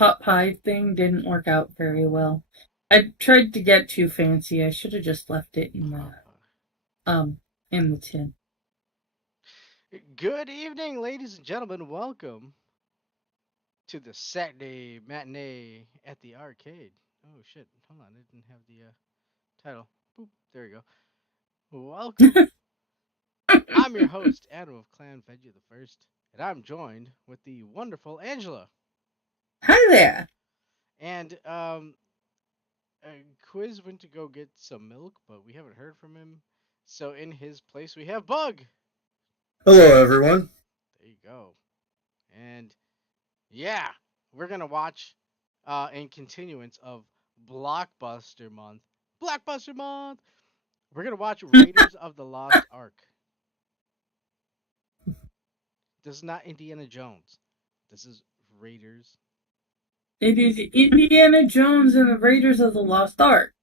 pot pie thing didn't work out very well. I tried to get too fancy. I should have just left it um in the tin. Good evening, ladies and gentlemen. Welcome to the Saturday matinee at the arcade. Oh shit! Hold on, I didn't have the title. Boop. There you go. Welcome. I'm your host, Adam of Clan Veggie the First, and I'm joined with the wonderful Angela. Hi there. And Quiz went to go get some milk, but we haven't heard from him. So in his place, we have Bug. Hello, everyone. There you go. And yeah, we're gonna watch in continuance of Blockbuster Month. Blockbuster Month. We're gonna watch Raiders of the Lost Ark. This is not Indiana Jones. This is Raiders. It is Indiana Jones and the Raiders of the Lost Ark.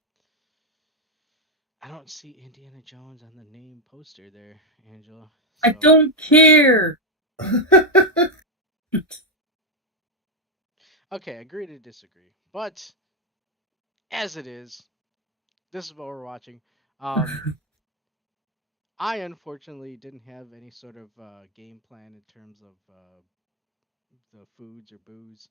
I don't see Indiana Jones on the name poster there, Angela. I don't care. Okay, agree to disagree. But as it is, this is what we're watching. I unfortunately didn't have any sort of game plan in terms of the foods or booze.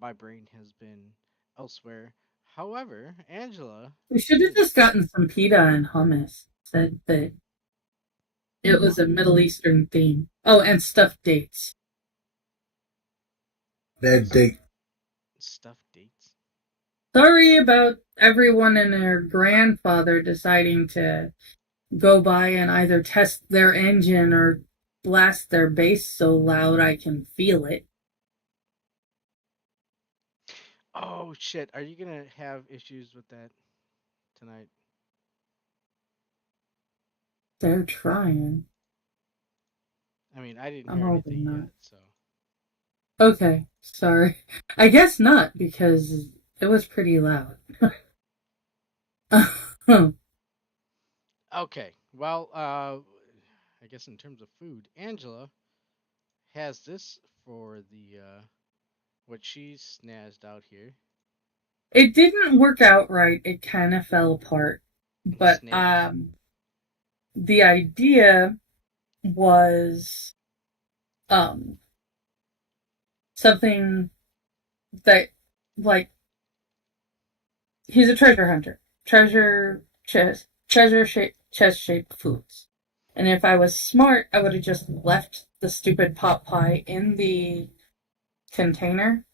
My brain has been elsewhere. However, Angela We should have did. just gotten some pita and hummus. Said that it was a Middle Eastern theme. Oh, and stuffed dates. Bad date. Stuffed dates. Sorry about everyone and their grandfather deciding to go by and either test their engine or blast their bass so loud I can feel it. Oh shit! Are you gonna have issues with that tonight? They're trying. I mean, I didn't I'm hear hoping anything not. yet, so. Okay, sorry. I guess not, because it was pretty loud. Okay. Well, I guess in terms of food, Angela has this for the what she's snazzed out here. It didn't work out right. It kind of fell apart. But Snaze. the idea was um something that, like, he's a treasure hunter. Chest shaped foods. And if I was smart, I would have just left the stupid pot pie in the container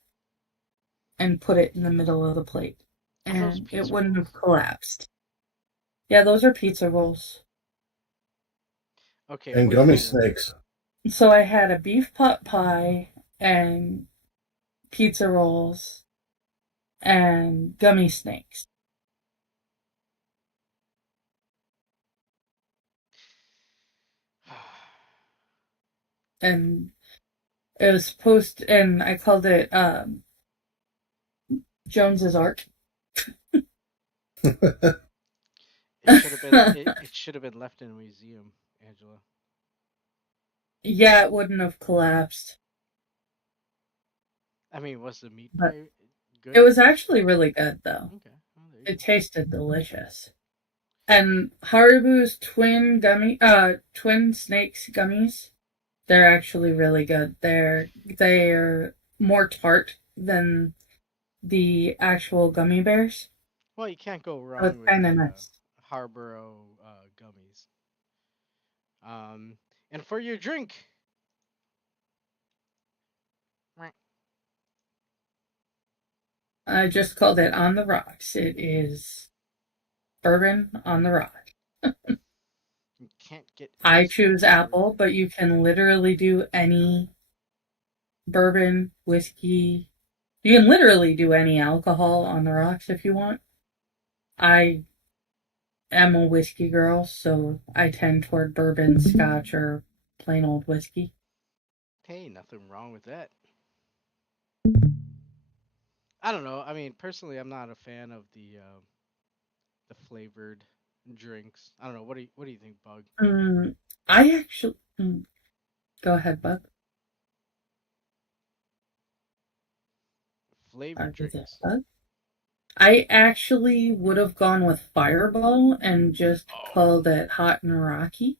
and put it in the middle of the plate. Are those And it pizza wouldn't rolls? have collapsed. Yeah, those are pizza rolls. Okay, And which gummy kind of? snakes. So I had a beef pot pie and pizza rolls and gummy snakes. And it was supposed to, and I called it Jones's Ark. It should have been. It should have been left in a museum, Angela. Yeah, it wouldn't have collapsed. I mean, was the meat But pie it good? was actually really good, though. Okay. Well, there you It go. tasted delicious. And Haribo's twin snakes gummies, they're actually really good. They're more tart than the actual gummy bears. Well, you can't go So it's wrong with kind of the nice. Harborough gummies. And for your drink, I just called it on the rocks. It is bourbon on the rock. you can't get I faster choose than apple, bourbon. but you can literally do any bourbon, whiskey. You can literally do any alcohol on the rocks if you want. I am a whiskey girl, so I tend toward bourbon, scotch, or plain old whiskey. Hey, nothing wrong with that. I don't know. I mean, personally, I'm not a fan of the flavored drinks. I don't know. What do you think, Bug? Mm, I actually. Go ahead, Bug. flavored drinks. I actually would have gone with Fireball and just Oh, called it Hot and Rocky,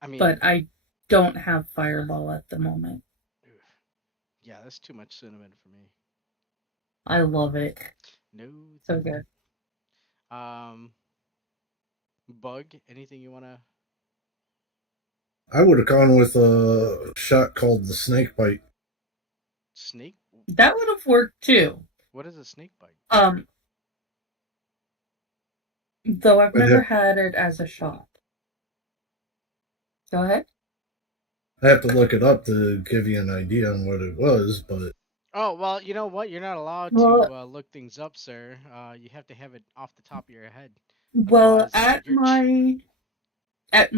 I but mean, I don't have Fireball at the moment. ugh, yeah, that's too much cinnamon for me. I love it. No, So thank you. good. Um, Bug, anything you wanna? I would have gone with a shot called the snake bite. Snake? That would have worked too. What is a snake bite? Um, though I've I'd never have, had it as a shot. Go ahead. I have to look it up to give you an idea on what it was, but Oh, well, you know what? You're not allowed to Well, look things up, sir. You have to have it off the top of your head. well, Otherwise, you're cheating. at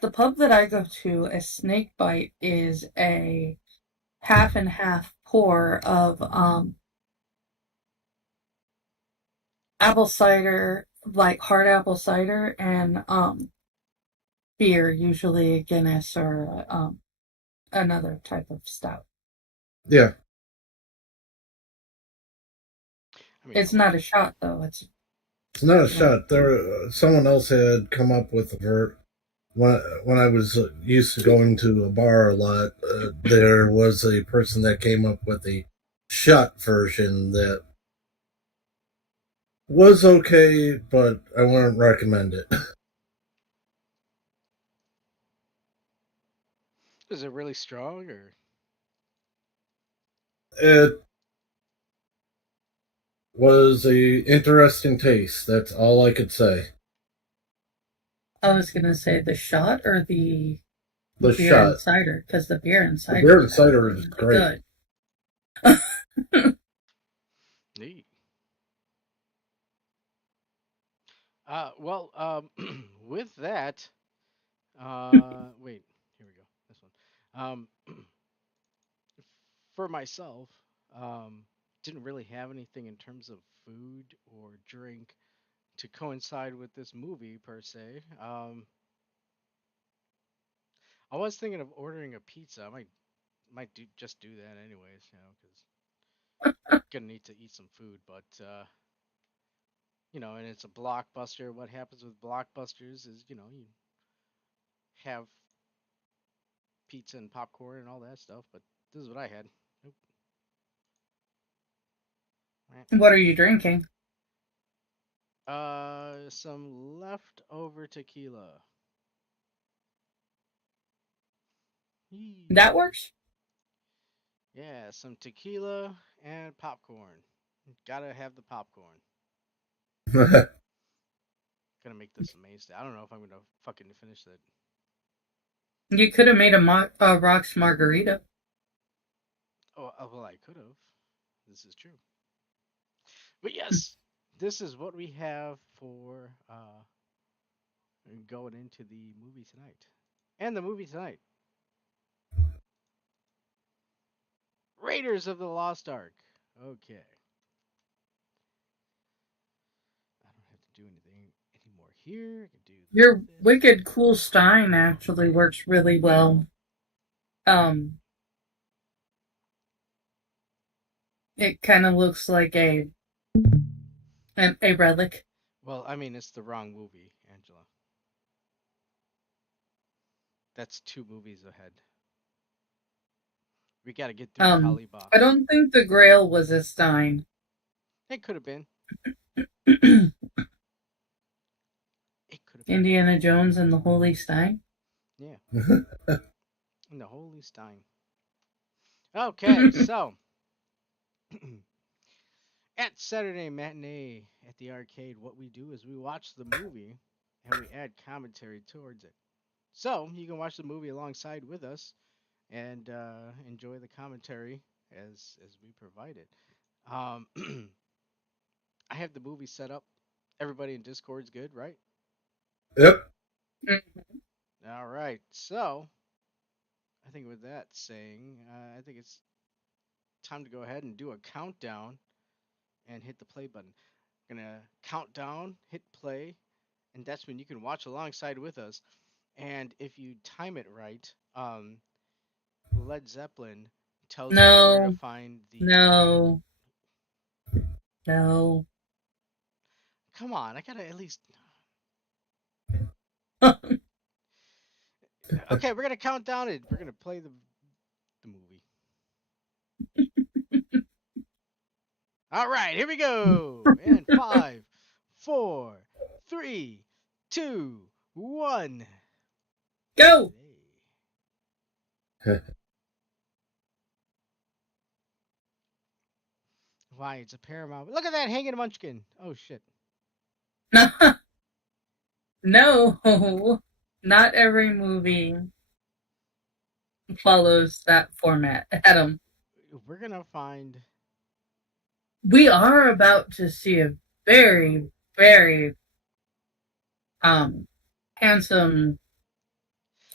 the pub that I go to, a snake bite is a half and half pour of apple cider, like hard apple cider, and beer, usually a Guinness or another type of stout. yeah, I mean, It's not a shot though. it's not a Like shot. Someone else had come up with a when I was used to going to a bar a lot. There was a person that came up with a shot version that was okay, but I wouldn't recommend it. is it really strong or? It was a interesting taste. That's all I could say. I was gonna say the shot or the The beer and shot. cider, because the beer and The cider beer is and cider actually is really great. good. Neat. Well, with that, wait, here we go. This one. For myself, um, didn't really have anything in terms of food or drink to coincide with this movie per se. I was thinking of ordering a pizza. I might just do that anyways, because gonna need to eat some food. But and it's a blockbuster. What happens with blockbusters is, you have pizza and popcorn and all that stuff. But this is what I had. Nope. What are you drinking? Some leftover tequila. That Yee. works. Yeah, some tequila and popcorn. Gotta have the popcorn. Gonna make this amazing. I don't know if I'm gonna fucking finish that. You could have made a rocks margarita. Oh, well, I could have. This is true. But yes, this is what we have for going into the movie tonight. And the movie tonight, Raiders of the Lost Ark. Okay. I don't have to do anything anymore here. I can do Your this. Wicked Cool Stein actually works really well. Um, it kind of looks like a relic. Well, I mean, it's the wrong movie, Angela. That's two movies ahead. We got to get through I Kalibak. don't think the Grail was a Stein. It could have been. It could have been. Indiana Jones and the Holy Stein. Yeah. And the Holy Stein. Okay, so at Saturday matinee at the arcade, what we do is we watch the movie and we add commentary towards it. So you can watch the movie alongside with us and enjoy the commentary as we provide it. Um, I have the movie set up. Everybody in Discord's good, right? Yep. All right. So I think with that saying, I think it's time to go ahead and do a countdown and hit the play button. Gonna count down, hit play, and that's when you can watch alongside with us. And if you time it right, Led Zeppelin tells you where to No. find the. No. No. Come on, I gotta at least. Okay, we're gonna count down it. We're gonna play the movie. All right, here we go. And 5, 4, 3, 2, 1. Go! Why? It's a Paramount. Look at that hanging munchkin. Oh shit. No. Not every movie follows that format. Adam, We're gonna find. we are about to see a very, very handsome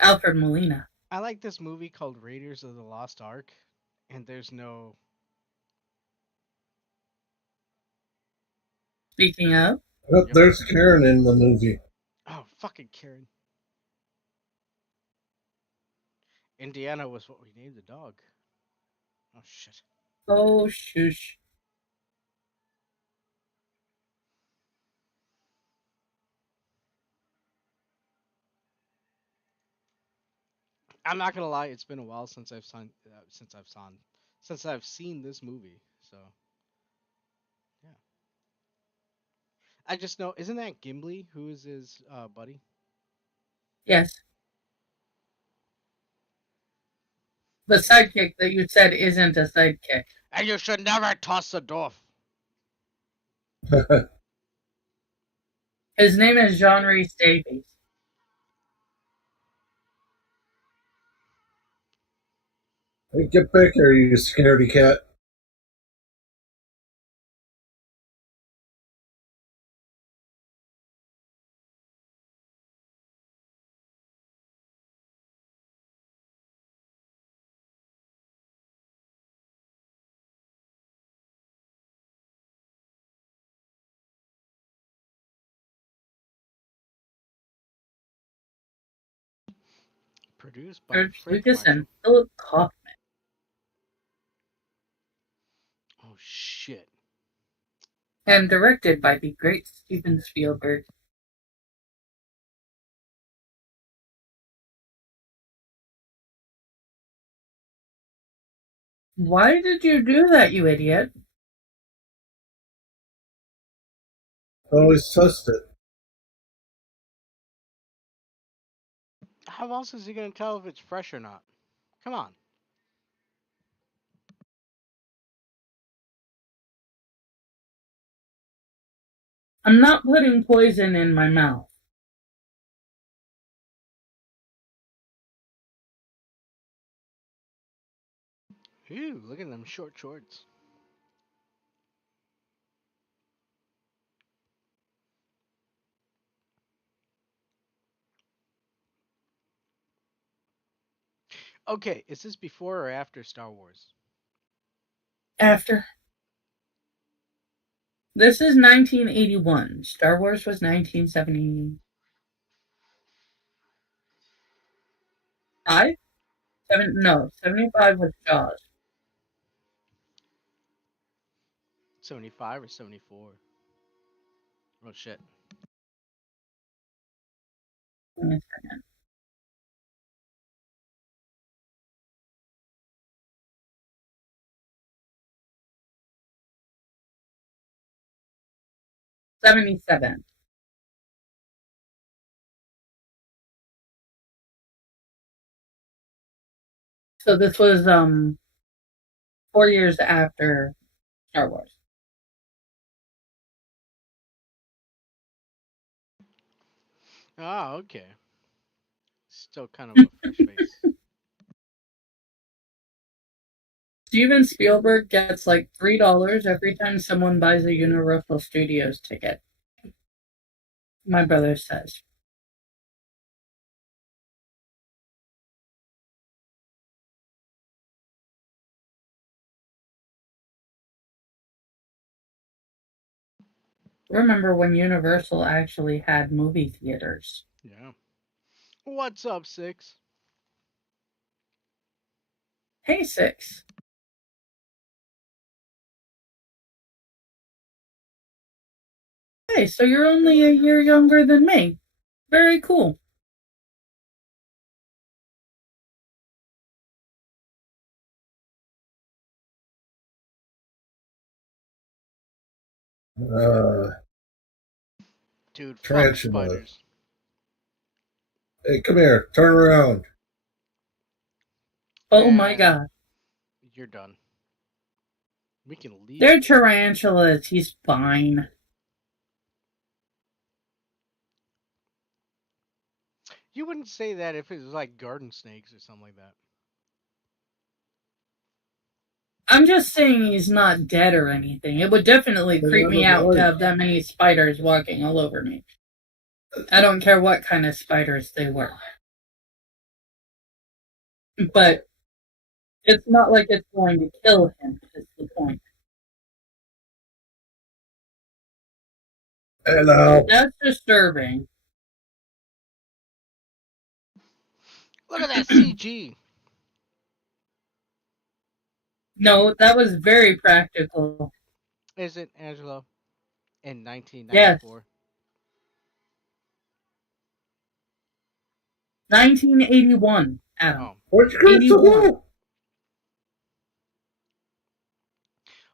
Alfred Molina. I like this movie called Raiders of the Lost Ark, and there's no. Speaking of, Oh, there's Karen in the movie. Oh, fucking Karen. Indiana was what we named the dog. Oh shit. oh shush. I'm not gonna lie. It's been a while since I've seen this movie. So yeah. I just know. Isn't that Gimli who is his buddy? Yes. The sidekick that you said isn't a sidekick. And you should never toss a dwarf. His name is John Rhys Davies. Hey, get back here, you scaredy cat. Produced by George Frank Lucas Marshall. and Philip Kaufman. Oh shit. And directed by the great Steven Spielberg. Why did you do that, you idiot? Always test it. How else is he gonna tell if it's fresh or not? Come on. I'm not putting poison in my mouth. Ew, look at them short shorts. Okay, is this before or after Star Wars? After. This is 1981. Star Wars was 1975? No, 75 was Jaws. 75 or 74? Oh shit. Give me a second. '77. So this was 4 years after Star Wars. Ah, okay. Still kind of a fresh face. Steven Spielberg gets like $3 every time someone buys a Universal Studios ticket. My brother says. Remember when Universal actually had movie theaters? Yeah. What's up, Six? Hey, Six. Okay, so you're only a year younger than me. Very cool. Uh, Dude, fuck Tarantula. spiders. Hey, come here. Turn around. Oh my Eh, god. you're done. We can leave They're this. tarantulas. He's fine. You wouldn't say that if it was like garden snakes or something like that. I'm just saying he's not dead or anything. It would definitely Stay creep out me of the out to light. have that many spiders walking all over me. I don't care what kind of spiders they were. But it's not like it's going to kill him, is the point. Hello. That's disturbing. Look at that CG. No, that was very practical. Is it, Angelo? In Yes. 1994. 1981, Adam. Oh. Where'd you go? 81.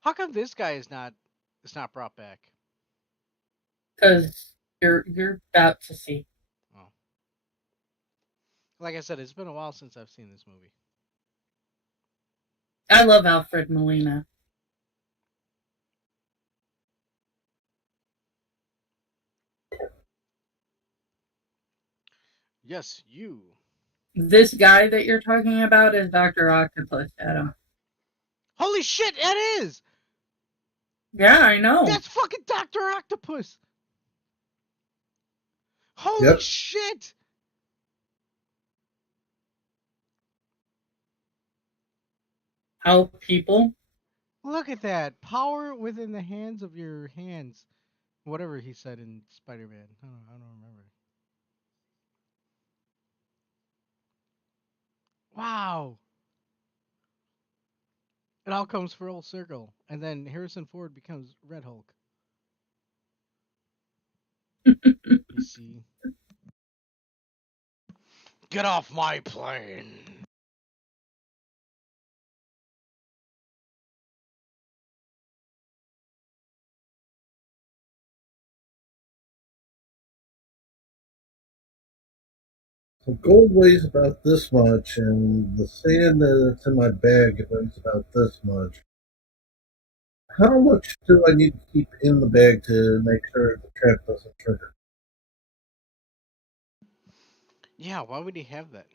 How come this guy is not brought back? Because you're about to see. Oh. Like I said, it's been a while since I've seen this movie. I love Alfred Molina. Yes, you. This guy that you're talking about is Dr. Octopus, Adam. Holy shit, that is! Yeah, I know. That's fucking Dr. Octopus! Holy Yep. shit! How people. Look at that. Power within the hands of your hands. Whatever he said in Spider-Man. I don't remember. Wow. It all comes full circle. And then Harrison Ford becomes Red Hulk. You see? Get off my plane! So gold weighs about this much, and the sand that's in my bag weighs about this much. How much do I need to keep in the bag to make sure the trap doesn't trigger? Yeah, why would he have that?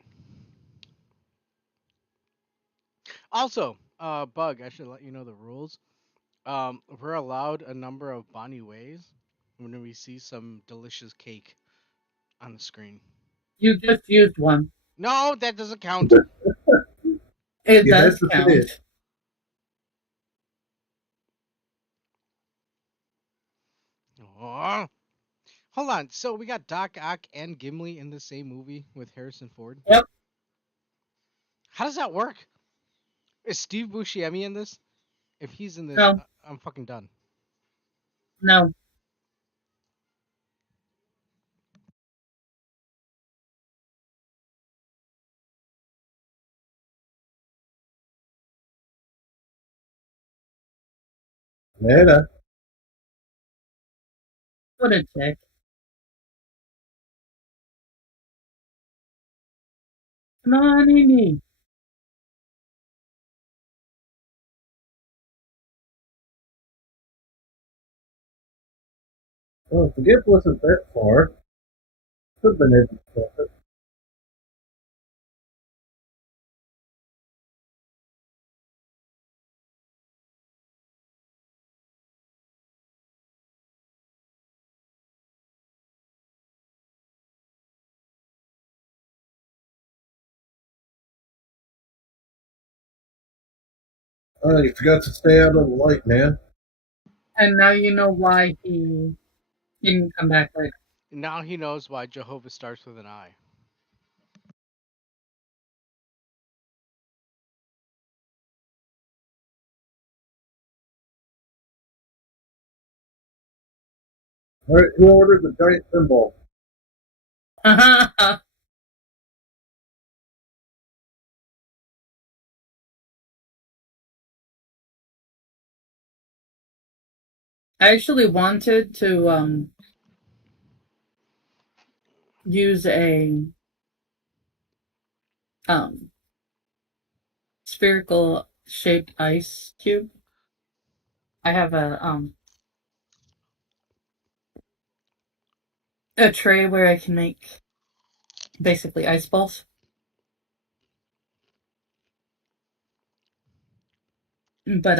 Also, Bug, I should let you know the rules. We're allowed a number of Bonnie ways when we see some delicious cake on the screen. You just used one. No, that doesn't count. It You have does to say count. it. Aw. Hold on. So we got Doc Ock and Gimli in the same movie with Harrison Ford. Yep. How does that work? Is Steve Buscemi in this? If he's in this, No, I'm fucking done. no. Nana. What a dick. Come on, Amy. Oh, the gift wasn't that far. Could have been it. Oh, you forgot to stay out of the light, man. And now you know why he didn't come back later. Now he knows why Jehovah starts with an I. All right, who ordered the giant pinball? I actually wanted to use a um, spherical shaped ice cube. I have a tray where I can make basically ice balls. But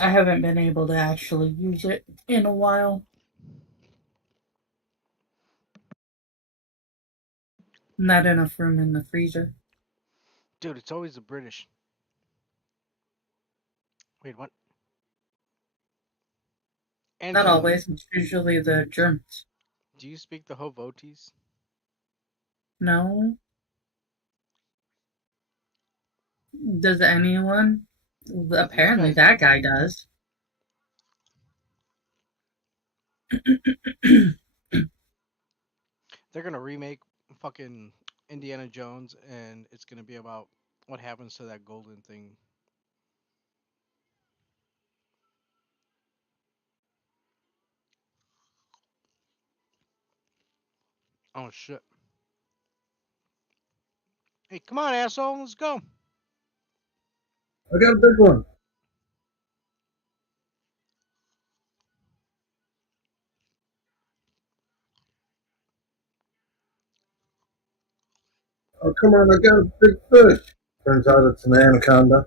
I haven't been able to actually use it in a while. Not enough room in the freezer. Dude, it's always the British. Wait, what? Not Angela, always. It's usually the Germans. do you speak the Hovotes? No. Does anyone? These Apparently, guys, that guy does. they're gonna remake fucking Indiana Jones, and it's gonna be about what happens to that golden thing. Oh shit! Hey, come on, asshole, let's go. I got a big one. Oh, come on, I got a big fish. Turns out it's an anaconda.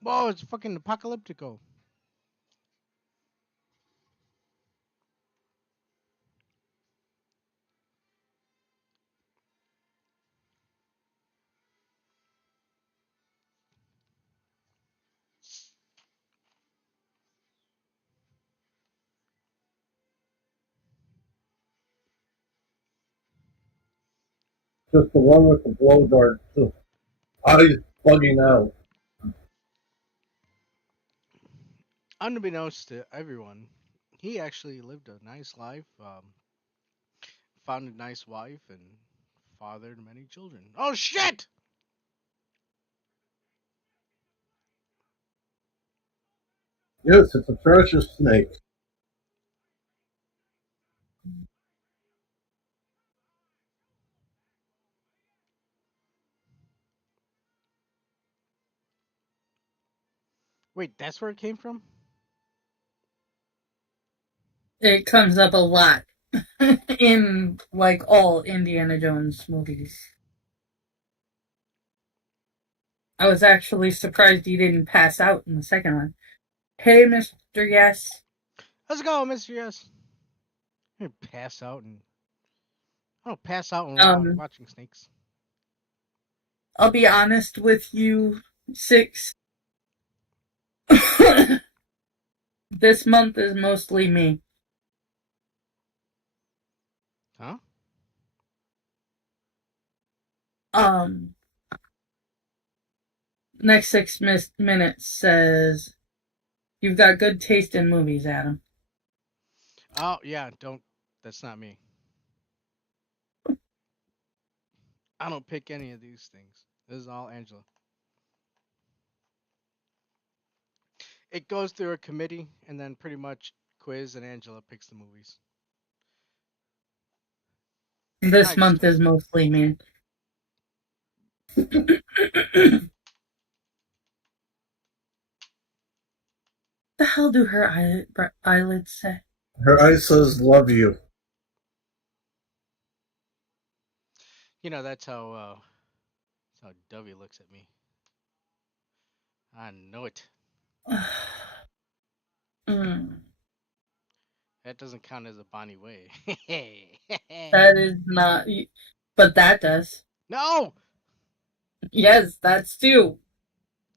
Whoa, it's fucking apocalyptico. Just the one with the blow dart. Eyes bugging out. Unbeknownst to everyone, he actually lived a nice life, found a nice wife, and fathered many children. Oh shit! Yes, it's a precious snake. Wait, that's where it came from? It comes up a lot in like all Indiana Jones movies. I was actually surprised he didn't pass out in the second one. Hey, Mr. Yes. Let's go, Mr. Yes. I pass out and I don't pass out when Um, watching snakes. I'll be honest with you, Six. This month is mostly me. Huh? Um, next minutes says, "You've got good taste in movies, Adam." Oh yeah, don't. That's not me. I don't pick any of these things. This is all Angela. It goes through a committee and then pretty much quiz and Angela picks the movies. This Nice month is twisted. mostly me. The hell do her eyelids say? Her eye says, love you. You know that's how Dovey looks at me. I know it. Mm, That doesn't count as a Bonnie way. that is not. But that does. No, Yes, that's too.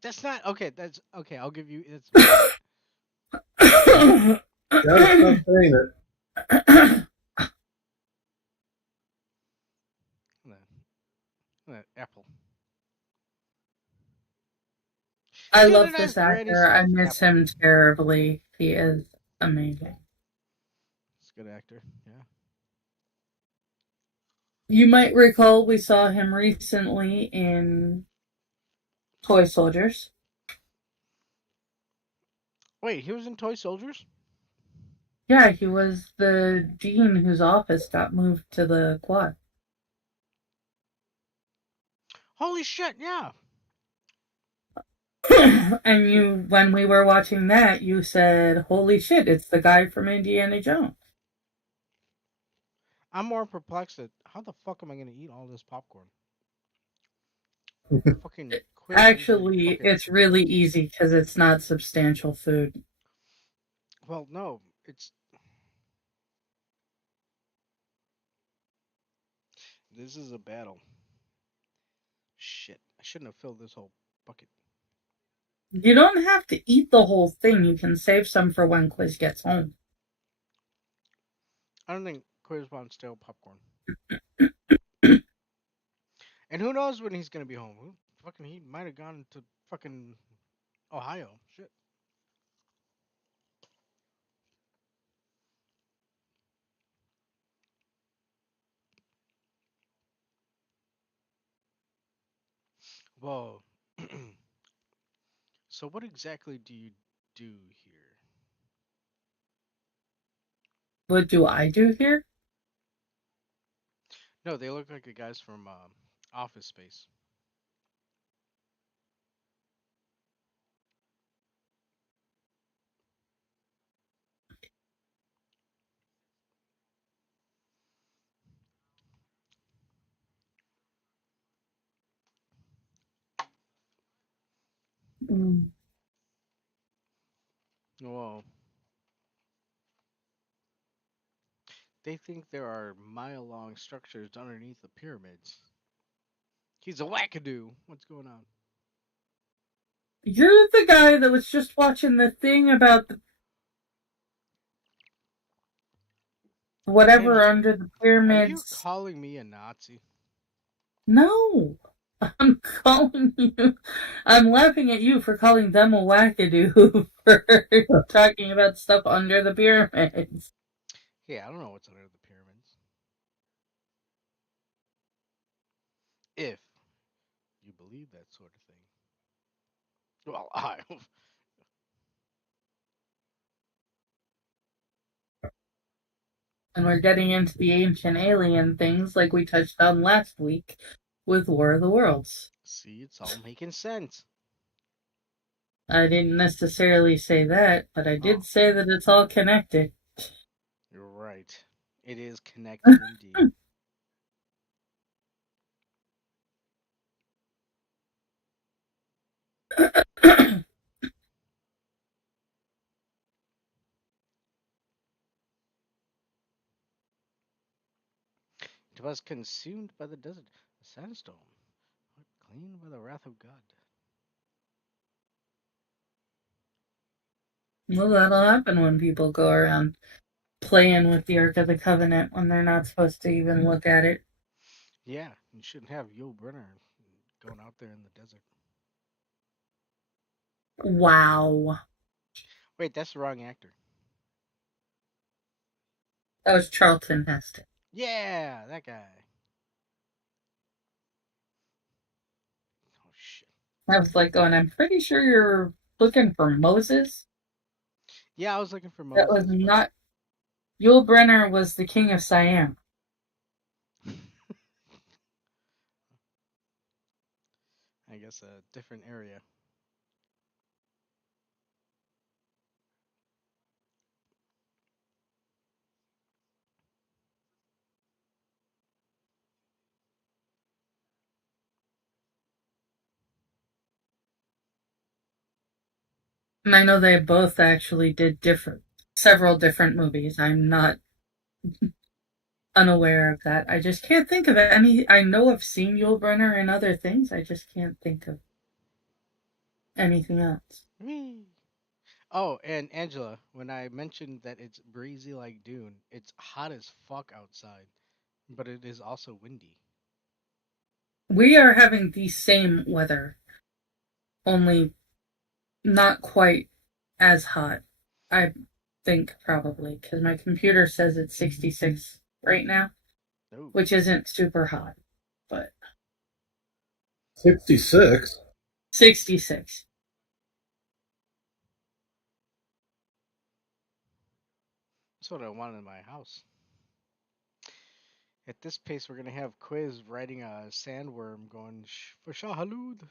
that's not okay. That's okay. I'll give you. It's fine. Gotta stop saying it. I Get a love nice this granny actor. I smoked miss apple. him terribly. He is amazing. He's a good actor. Yeah. You might recall we saw him recently in Toy Soldiers. Wait, he was in Toy Soldiers? Yeah, he was the dean whose office got moved to the quad. Holy shit! Yeah. And you, when we were watching that, you said, "Holy shit, it's the guy from Indiana Jones." I'm more perplexed at how the fuck am I gonna eat all this popcorn? Fucking quiz me for Actually, fucking. it's really easy because it's not substantial food. Well, no, it's. This is a battle. Shit, I shouldn't have filled this whole bucket. You don't have to eat the whole thing. You can save some for when Quiz gets home. I don't think Quiz wants stale popcorn. And who knows when he's gonna be home? Fucking, he might have gone to fucking Ohio. Shit. Whoa. So what exactly do you do here? What do I do here? No, they look like the guys from Office Space. Mm. Whoa. They think there are mile-long structures underneath the pyramids. He's a wackadoo. What's going on? You're the guy that was just watching the thing about whatever Angela, under the are you pyramids. calling me a Nazi? No, I'm calling you. I'm laughing at you for calling them a wackadoo for talking about stuff under the pyramids. Yeah, I don't know what's under the pyramids. If you believe that sort of thing. Well, I. And we're getting into the ancient alien things like we touched on last week with War of the Worlds. See, it's all making sense. I didn't necessarily say that, but I Oh, did say that it's all connected. you're right. It is connected indeed. It was consumed by the desert. The sandstone, cleaned by the wrath of God. Well, that'll happen when people go around playing with the Ark of the Covenant when they're not supposed to even look at it. Yeah, you shouldn't have Yul Brynner going out there in the desert. Wow. Wait, that's the wrong actor. That was Charlton Heston. Yeah, that guy. Oh shit. I was like going, I'm pretty sure you're looking for Moses. Yeah, I was looking for That was Moses, but not. Yul Brynner was the king of Siam. I guess a different area. And I know they both actually did several different movies. I'm not unaware of that. I just can't think of any. I know I've seen Yul Brynner in other things. I just can't think of anything else. Whee! Oh, and Angela, when I mentioned that it's breezy like Dune, it's hot as fuck outside, but it is also windy. We are having the same weather, only not quite as hot. I think probably because my computer says it's 66 right now, Ooh. which isn't super hot, but 66. 66. That's what I want in my house. At this pace, we're gonna have Quiz riding a sandworm going for Shahalud.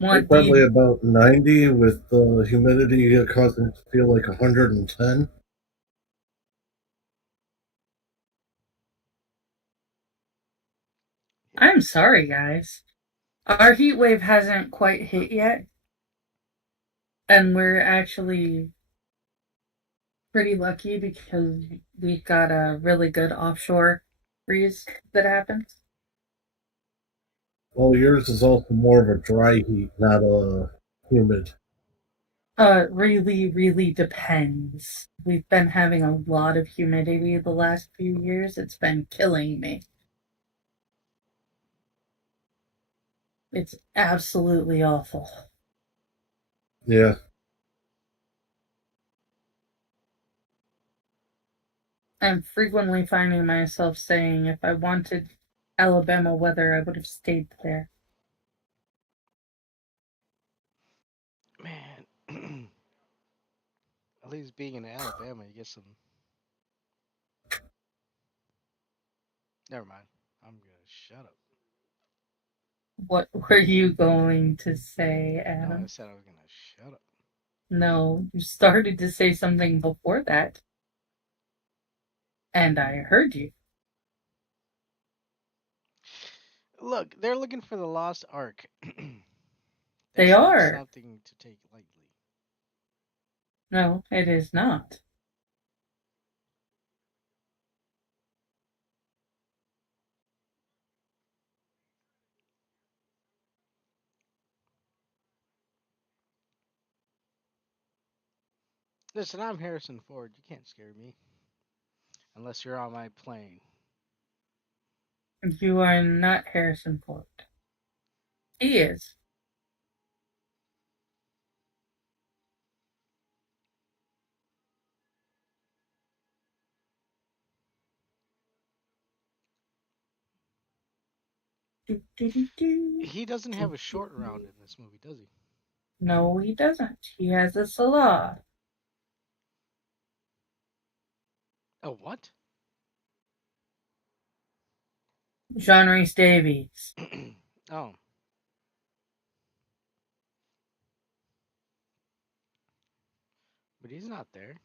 Want Probably the about 90 with the humidity causing it to feel like 110. I'm sorry, guys. Our heat wave hasn't quite hit yet, and we're actually pretty lucky because we've got a really good offshore breeze that happens. Well, yours is also more of a dry heat, not a humid. Really, really depends. We've been having a lot of humidity the last few years. It's been killing me. It's absolutely awful. Yeah. I'm frequently finding myself saying if I wanted Alabama weather, I would have stayed there. Man, at least being in Alabama, you get some. Never mind. I'm gonna shut up. What were you going to say, No, I Adam? said I was gonna shut up. No, you started to say something before that, and I heard you. Look, they're looking for the lost ark. They That's not are. something to take lightly. No, it is not. Listen, I'm Harrison Ford. You can't scare me unless you're on my plane. You are not Harrison Ford. He is. Do, do, do, do, He doesn't have do, a do, short round do. in this movie, does he? No, he doesn't. He has a Salah. Oh, what? John Reese Davies. Oh, but he's not there.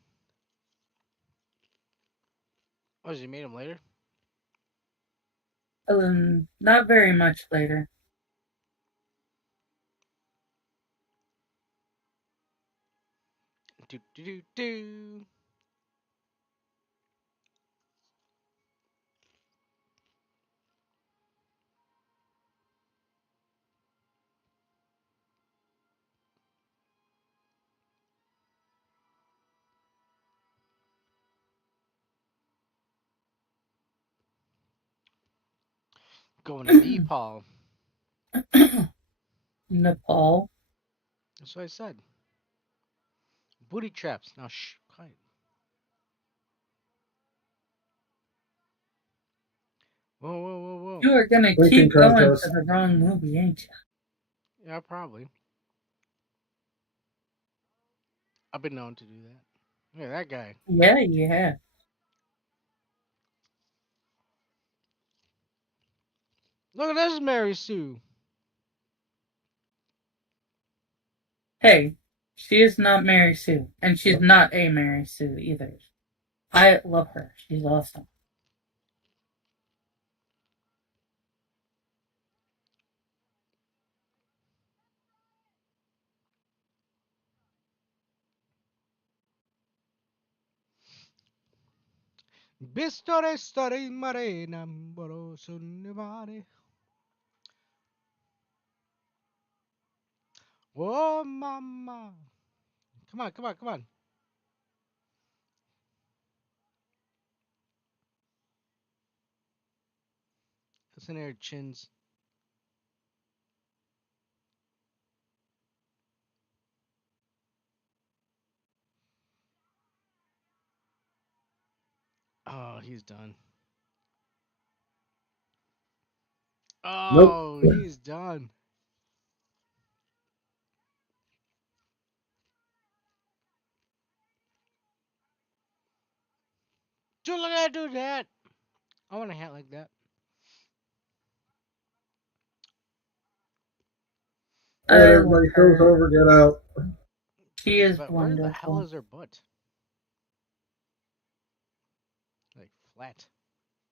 Oh, he made him later? Not very much later. Do do do do. Going to Nepal. Nepal. That's what I said. Booty traps. Now shh, quiet. Whoa, whoa, whoa, whoa. You are gonna Drinking keep going to contest. the wrong movie, ain't you? Yeah, probably. I've been known to do that. Look at that guy. Yeah, you have. Look at this Mary Sue. Hey, she is not Mary Sue, and she's not a Mary Sue either. I love her. She's awesome. Bistore stare marina mboro sunnevare. Oh, mama. Come on, come on, come on. Listen here, chins. Oh, he's done. Nope. Oh, he's done. Dude, look at that, do that. I want a hat like that. All right, I love everybody, show's her. over. Get out. She is But where the hell wonderful. is her butt? Like flat.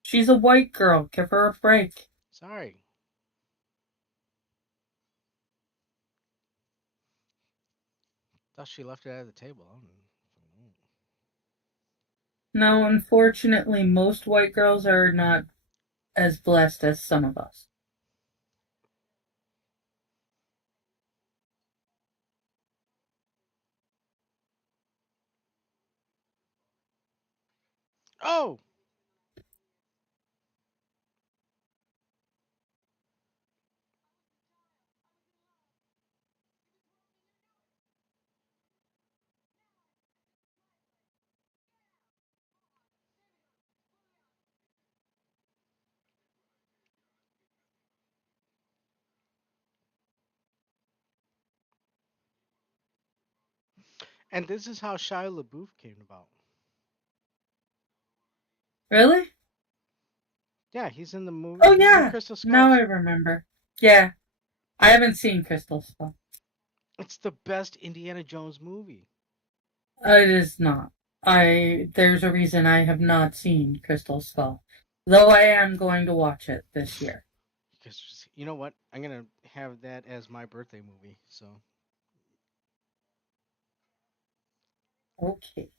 She's a white girl. Give her a break. Sorry. Thought she left it at the table. I don't know. No, unfortunately, most white girls are not as blessed as some of us. Oh! And this is how Shia LaBeouf came about. Really? Yeah, he's in the movie. Oh, He's in yeah. Crystal Now I Skulls. remember. Yeah. I haven't seen Crystal Skull. It's the best Indiana Jones movie. It is not. There's a reason I have not seen Crystal Skull. Though I am going to watch it this year. Because you know what? I'm gonna have that as my birthday movie. So, Okay.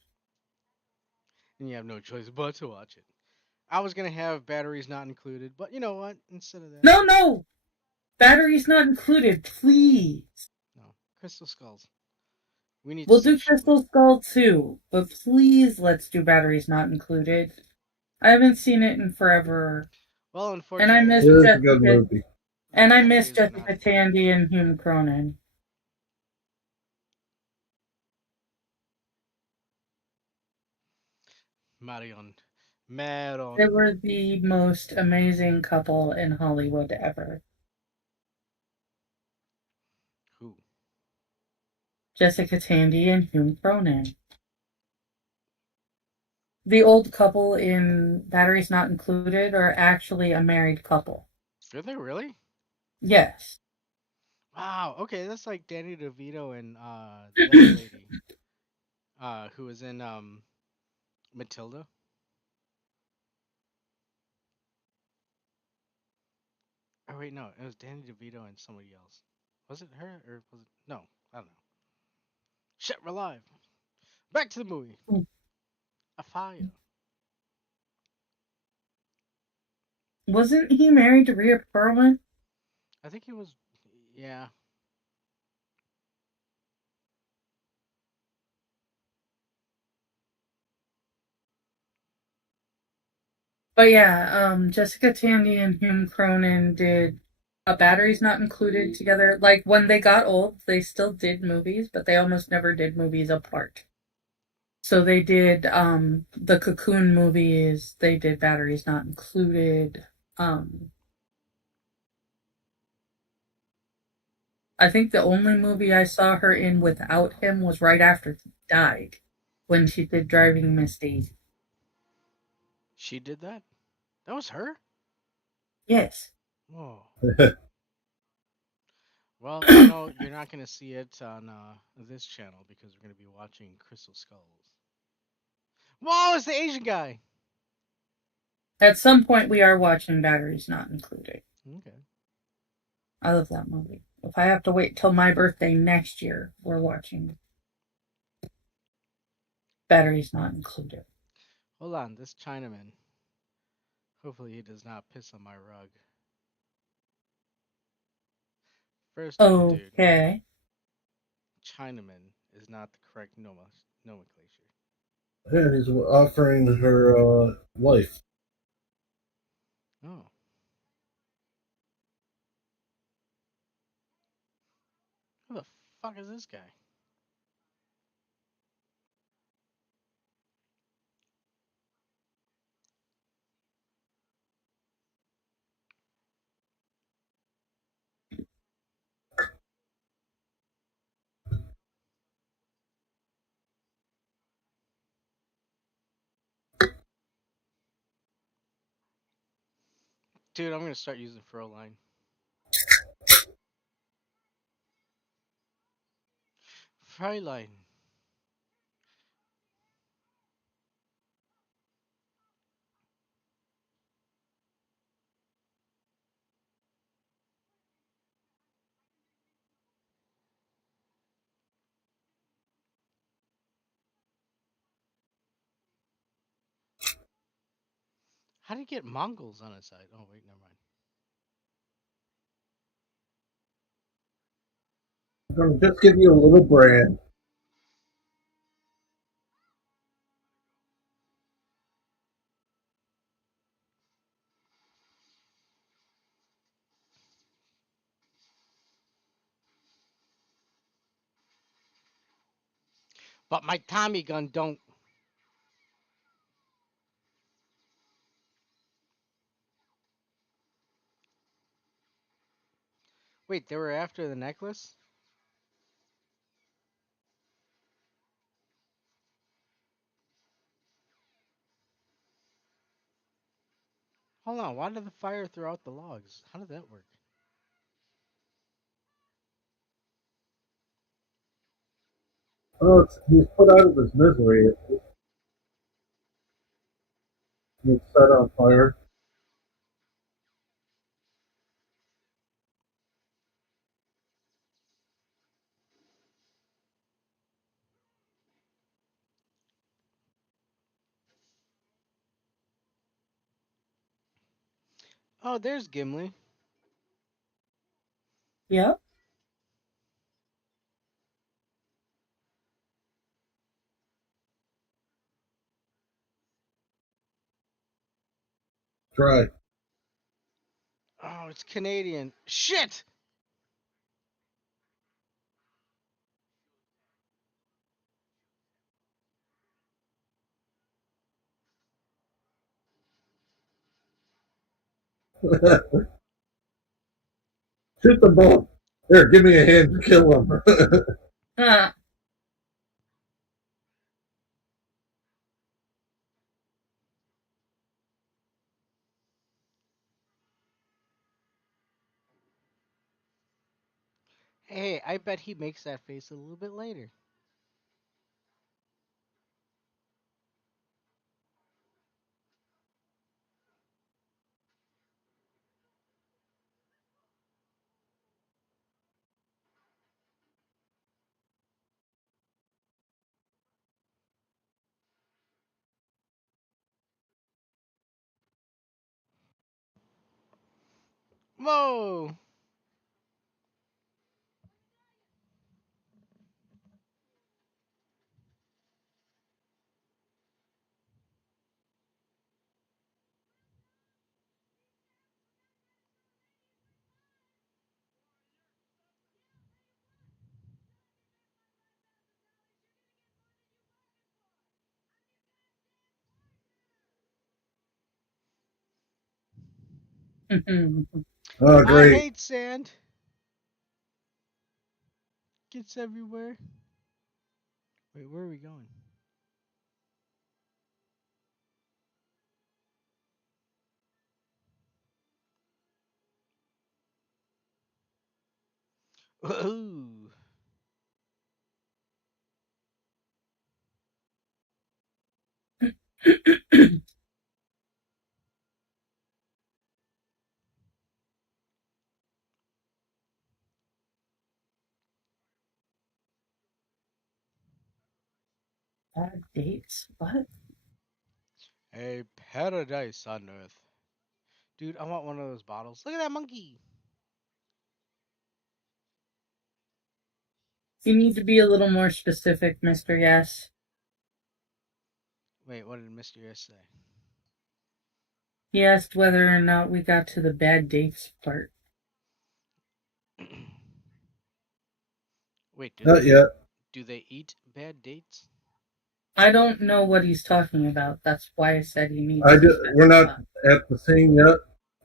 and you have no choice but to watch it. I was gonna have batteries not included, but you know what? Instead of that, No, no! Batteries not included, please. no, Crystal Skulls. We need to We'll see do Crystal Skull too, but please let's do batteries not included. I haven't seen it in forever. Well, And I It miss unfortunately, is a good Jessica movie. and I miss batteries are not Jessica included. Tandy and Hume Cronin. Marion, They Maron. were the most amazing couple in Hollywood ever. Who? Jessica Tandy and Hume Cronin. The old couple in Batteries Not Included are actually a married couple. Are they really? Yes. Wow. Okay, that's like Danny DeVito and the other lady, who was in Matilda. Oh wait, no, it was Danny DeVito and somebody else. Was it her or was it? No, I don't know. Shit, we're live. Back to the movie. A fire. Wasn't he married to Rhea Perlman? I think he was. Yeah. But yeah, Jessica Tandy and Hume Cronin did a Batteries Not Included together. Like when they got old, they still did movies, but they almost never did movies apart. So they did the Cocoon movies, they did Batteries Not Included. Um I think the only movie I saw her in without him was right after he died, when she did Driving Miss Daisy. She did that? That was her? Yes. Whoa. Well, you know, you're not going to see it on this channel because we're going to be watching Crystal Skulls. Whoa, it's the Asian guy! At some point we are watching Batteries Not Included. Okay. I love that movie. If I have to wait till my birthday next year, we're watching Batteries Not Included. Hold on, this Chinaman. Hopefully he does not piss on my rug. First off, dude, Okay. Chinaman is not the correct nomenclature. And he's offering her life. Oh. Who the fuck is this guy? Dude, I'm gonna start using Froline. Froline. How do you get Mongols on his side? Oh wait, never mind. I'm going to just give you a little brand. But my Tommy gun don't. Wait, they were after the necklace? Hold on, why did the fire throw out the logs? How did that work? Oh, he's put out of his misery. He's set on fire. Oh, there's Gimli. Yep. Try. Oh, it's Canadian. Shit! Shoot the ball. Here, give me a hand to kill him. Ah, Hey, I bet he makes that face a little bit later. Whoa! Oh, I great. hate sand. Gets everywhere. Wait, where are we going? Ooh. bad dates. What? A paradise on earth. Dude, I want one of those bottles. Look at that monkey. You need to be a little more specific, Mr. Yes. Wait, what did Mr. S say? He asked whether or not we got to the bad dates part. Wait, Not yet. do they eat bad dates? I don't know what he's talking about. That's why I said he needs to We're not specify. at the scene yet,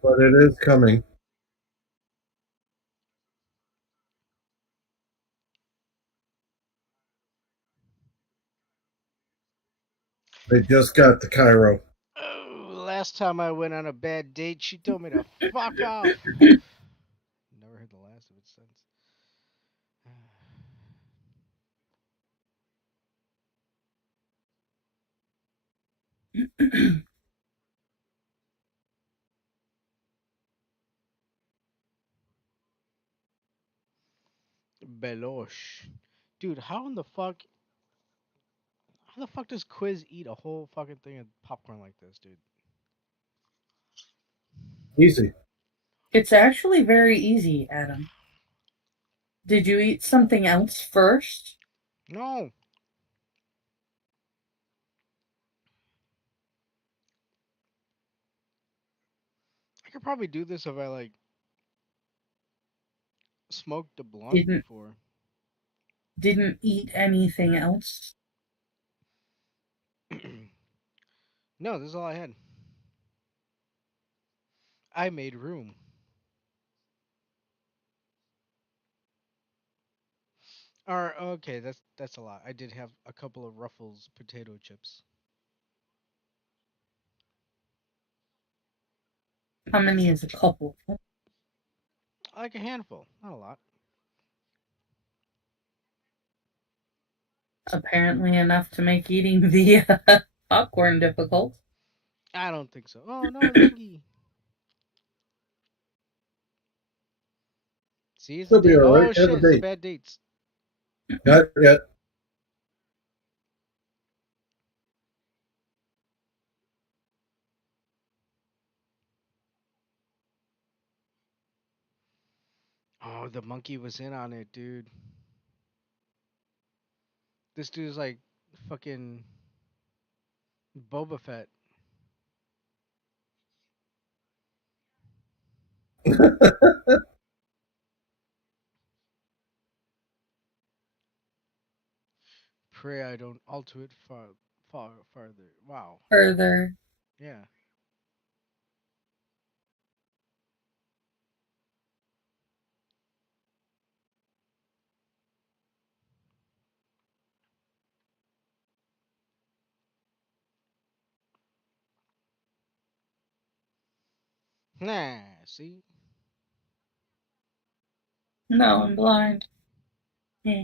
but it is coming. They just got to Cairo. Oh, last last time I went on a bad date, she told me to fuck off. Never heard the last of it since. Belosh. Dude, how the fuck does Quiz eat a whole fucking thing of popcorn like this, dude? Easy. It's actually very easy, Adam. Did you eat something else first? No. I could probably do this if I like smoked a blunt Didn't before. didn't eat anything else? No, this is all I had. I made room. Or okay, that's a lot. I did have a couple of Ruffles potato chips. How many is a couple? Like a handful, not a lot. Apparently enough to make eating the popcorn difficult. I don't think so. Oh no, Veggie. See, it's a She'll be date. all right. Oh Have shit, a it's the date. bad dates. Not yet. Oh, the monkey was in on it, dude. This dude's like fucking Boba Fett. Pray I don't alter it farther. Wow. Further. Yeah. Nah. See. No, I'm blind. Hmm.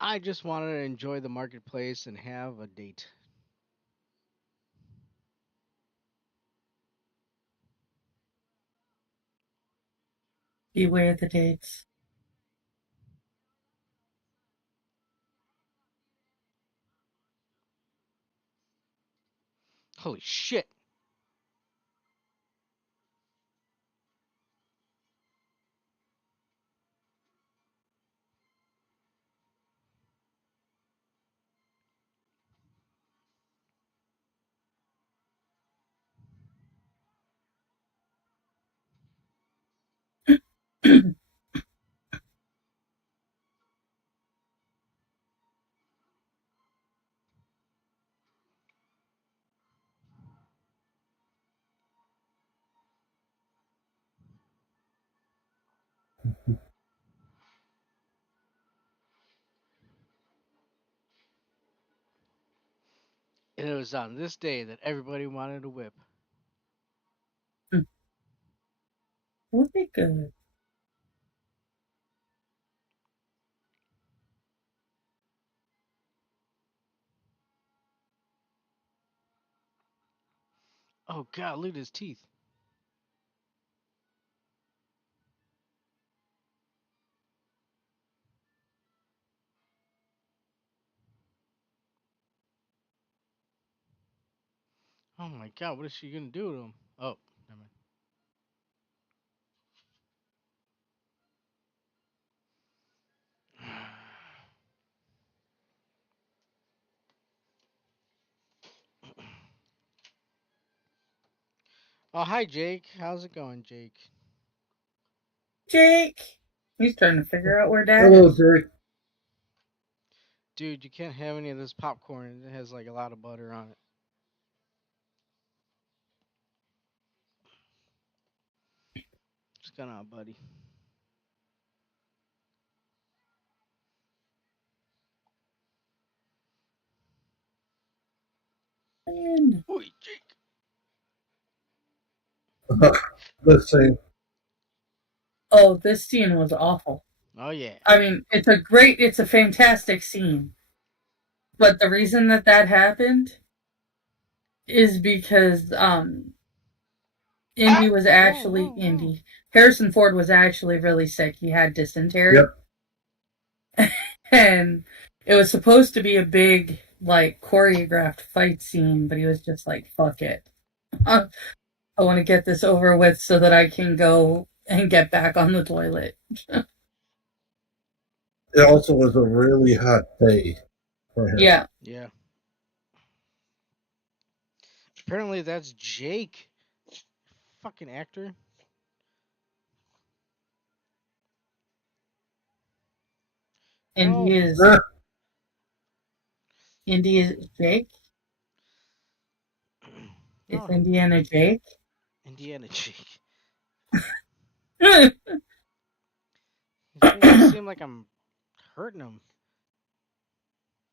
I just wanted to enjoy the marketplace and have a date. Beware the dates. Holy shit. And it was on this day that everybody wanted a whip. Would be good. Oh god, look at his teeth. Oh my god, what is she gonna do to him? Oh, never mind. Oh, hi Jake. How's it going, Jake? Jake! He's trying to figure out where Dad Hello, is. Jerry. Dude, you can't have any of this popcorn. It has like a lot of butter on it. What's going on, buddy? Ryan. Oi, Jake. Let's see. Oh, this scene was awful. Oh yeah. I mean, it's a fantastic scene. But the reason that happened is because Ah! Whoa, whoa, whoa. Harrison Ford was actually really sick. He had dysentery. Yep. And it was supposed to be a big, like, choreographed fight scene, but he was just like, fuck it. I want to get this over with so that I can go and get back on the toilet. It also was a really hot day for him. Yeah. Yeah. Apparently that's Jake. Fucking actor. No. Indy is Jake? It's No. Indiana Jake? Indiana Jake. He's making it seem like I'm hurting him.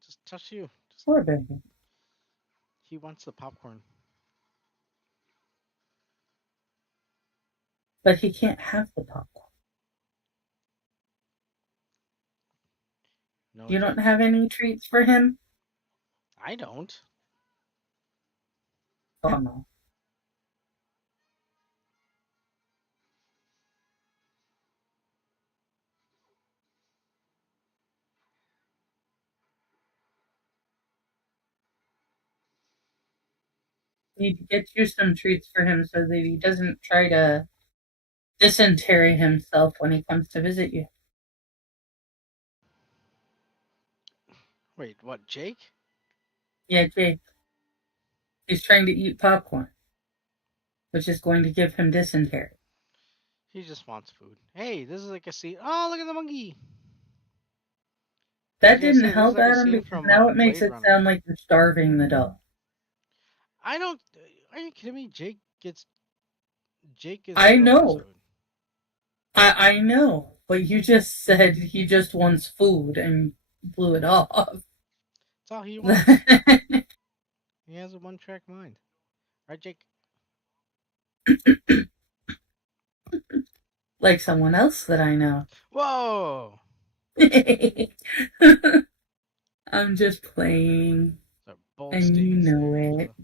Just touch you. Just, Poor baby. he wants the popcorn. But he can't have the popcorn. No, You don't Jake. have any treats for him? I don't. Oh no. Need to get you some treats for him so that he doesn't try to dysentery himself when he comes to visit you. Wait, what, Jake? Yeah, Jake. He's trying to eat popcorn, which is going to give him dysentery. He just wants food. Hey, this is like a scene. Oh, look at the monkey. I was That gonna didn't say this is help like a Adam scene because from now it makes Blade it Runner. sound like you're starving the dog. I don't. Are you kidding me? Jake is I fed on this know. food. I know. But you just said he just wants food and blew it off. That's all he wants. He has a one-track mind, right, Jake? Like someone else that I know. Whoa! I'm just playing, Those are bold and you statements know there, it. Angela.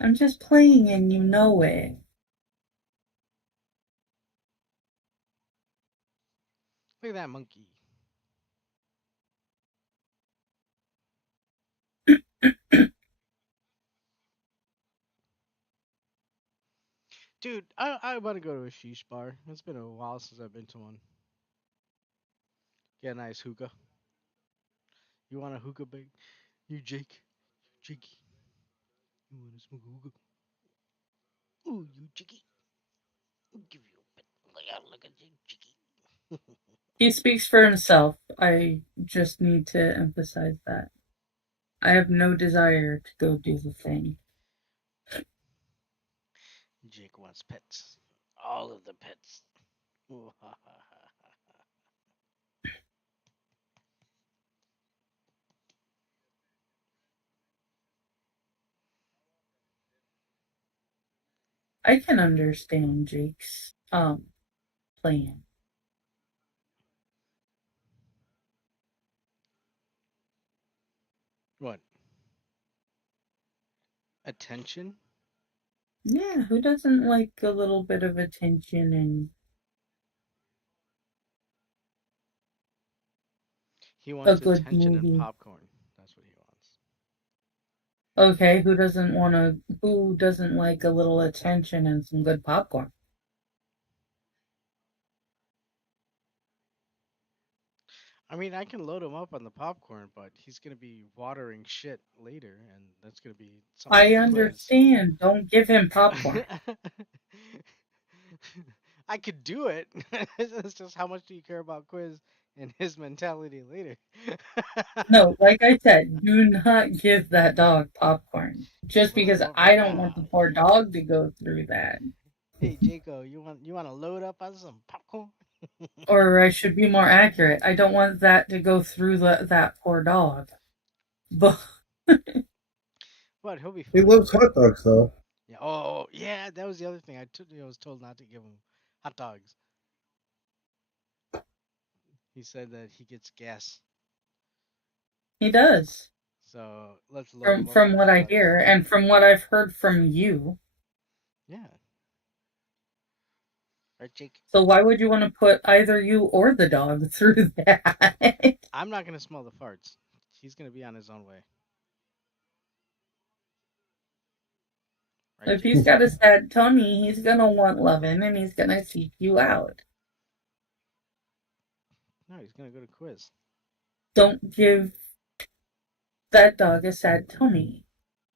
I'm just playing, and you know it. Look at that monkey. Dude, I want to go to a sheesh bar. It's been a while since I've been to one. Get a nice hookah. You want a hookah, big? You, Jake? Jakey? You want to smoke a hookah? Ooh, you, Jakey? I'll give you a bit. Look at you, Jakey. He speaks for himself. I just need to emphasize that. I have no desire to go do the thing. Jake wants pets. All of the pets. I can understand Jake's plan. What? Attention? Yeah, who doesn't like a little bit of attention and He a wants good attention and movie? popcorn. That's what he wants. Okay, who doesn't like a little attention and some good popcorn? I mean, I can load him up on the popcorn, but he's gonna be watering shit later, and that's gonna be something I for quiz. understand. Don't give him popcorn. I could do it. It's just how much do you care about quiz and his mentality later? No, like I said, do not give that dog popcorn. Just because I Right don't want now. the poor dog to go through that. Hey, Jaco, you want to load up on some popcorn? Or I should be more accurate. I don't want that to go through that poor dog. But What? He'll be He fine. loves hot dogs, though. Yeah. Oh, yeah. That was the other thing. I was told not to give him hot dogs. He said that he gets gas. He does. So let's load From him up on from what hot I dogs. hear, and from what I've heard from you. Yeah. Right, Jake? So why would you want to put either you or the dog through that? I'm not gonna smell the farts. He's gonna be on his own way. Right, If Jake? he's got a sad tummy, he's gonna want loving and he's gonna seek you out. No, he's gonna go to quiz. Don't give that dog a sad tummy,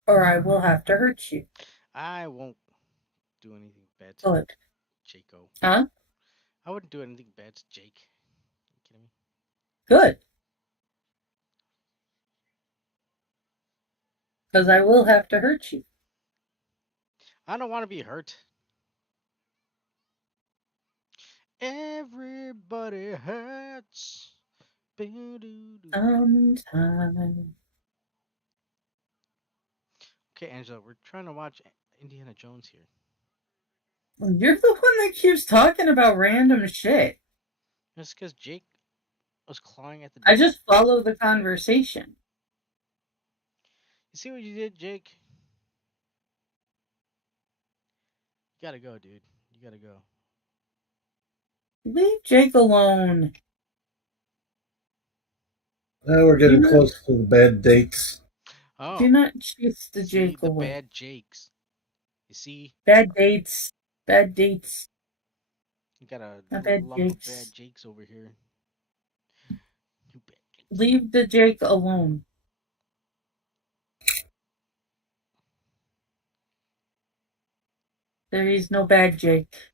or I will have to hurt you. I won't do anything bad to Good. Jaco. Huh? I wouldn't do anything bad to Jake. You kidding me? Good. Because I will have to hurt you. I don't want to be hurt. Everybody hurts. Sometime. Okay, Angela, we're trying to watch Indiana Jones here. You're the one that keeps talking about random shit. That's because Jake was clawing at the door. I just follow the conversation. You see what you did, Jake? You gotta go, dude. You gotta go. Leave Jake alone. Now we're getting close to the bad dates. Oh. Do not chase the See, Jake the away. bad Jakes. You see? Bad dates. Bad dates. You got a Not little bad lump Jakes. of bad Jakes over here. You bad Jakes. Leave the Jake alone. There is no bad Jake.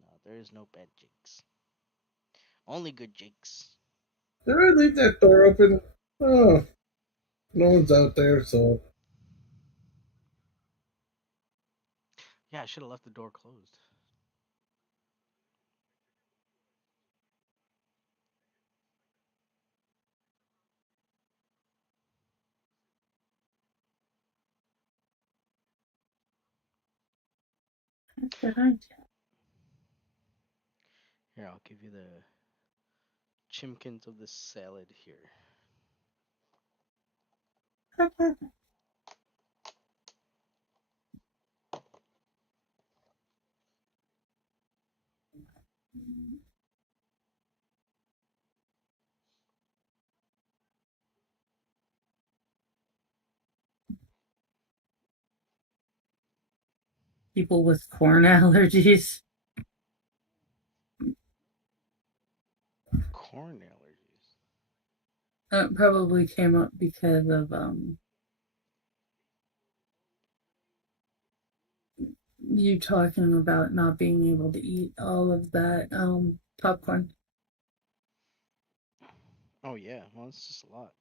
No, there is no bad Jakes. Only good Jakes. Did I leave that door open? Oh, no one's out there, so. Yeah, I should have left the door closed. What did I Here, I'll give you the chimkins of this salad here. do? People with corn allergies. Corn allergies. That probably came up because of you talking about not being able to eat all of that popcorn. Oh yeah, well it's just a lot.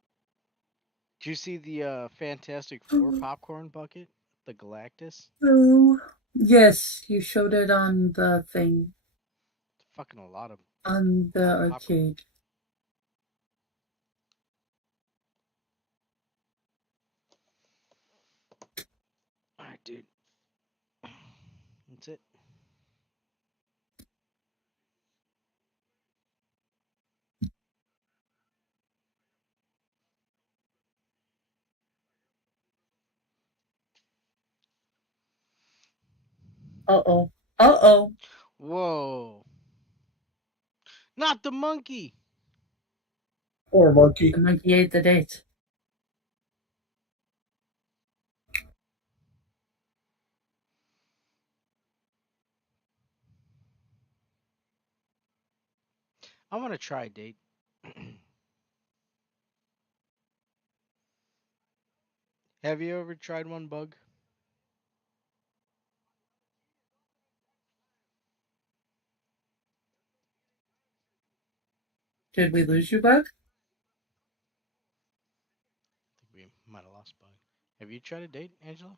Do you see the Fantastic Four popcorn bucket? The Galactus? Oh, yes, you showed it on the thing, It's fucking a lot of on the popcorn. arcade. Alright, dude. That's it. Uh-oh. Uh-oh. Whoa. Not the monkey! Poor monkey. The monkey ate the date. I want to try a date. Have you ever tried one, Bug? Did we lose you, Bug? I think we might have lost Bug. Have you tried a date, Angela?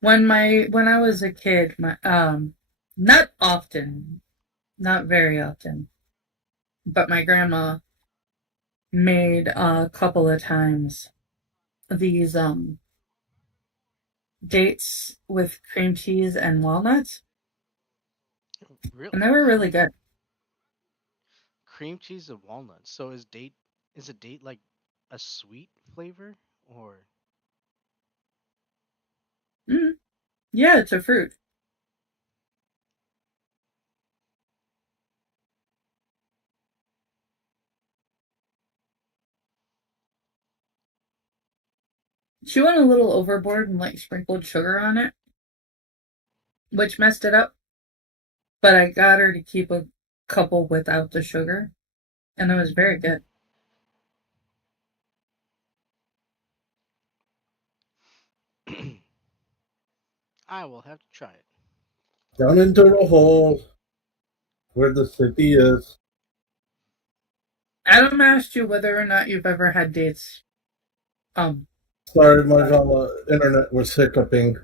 When I was a kid, my not often, not very often, but my grandma made a couple of times these dates with cream cheese and walnuts, and Really? they were How really good. cream cheese and walnuts. So is a date like a sweet flavor or Mm, yeah, it's a fruit. She went a little overboard and like sprinkled sugar on it, which messed it up. But I got her to keep a couple without the sugar, and it was very good. I will have to try it. Down into the hole where the city is. Adam asked you whether or not you've ever had dates. Um, Sorry, my internet was hiccuping.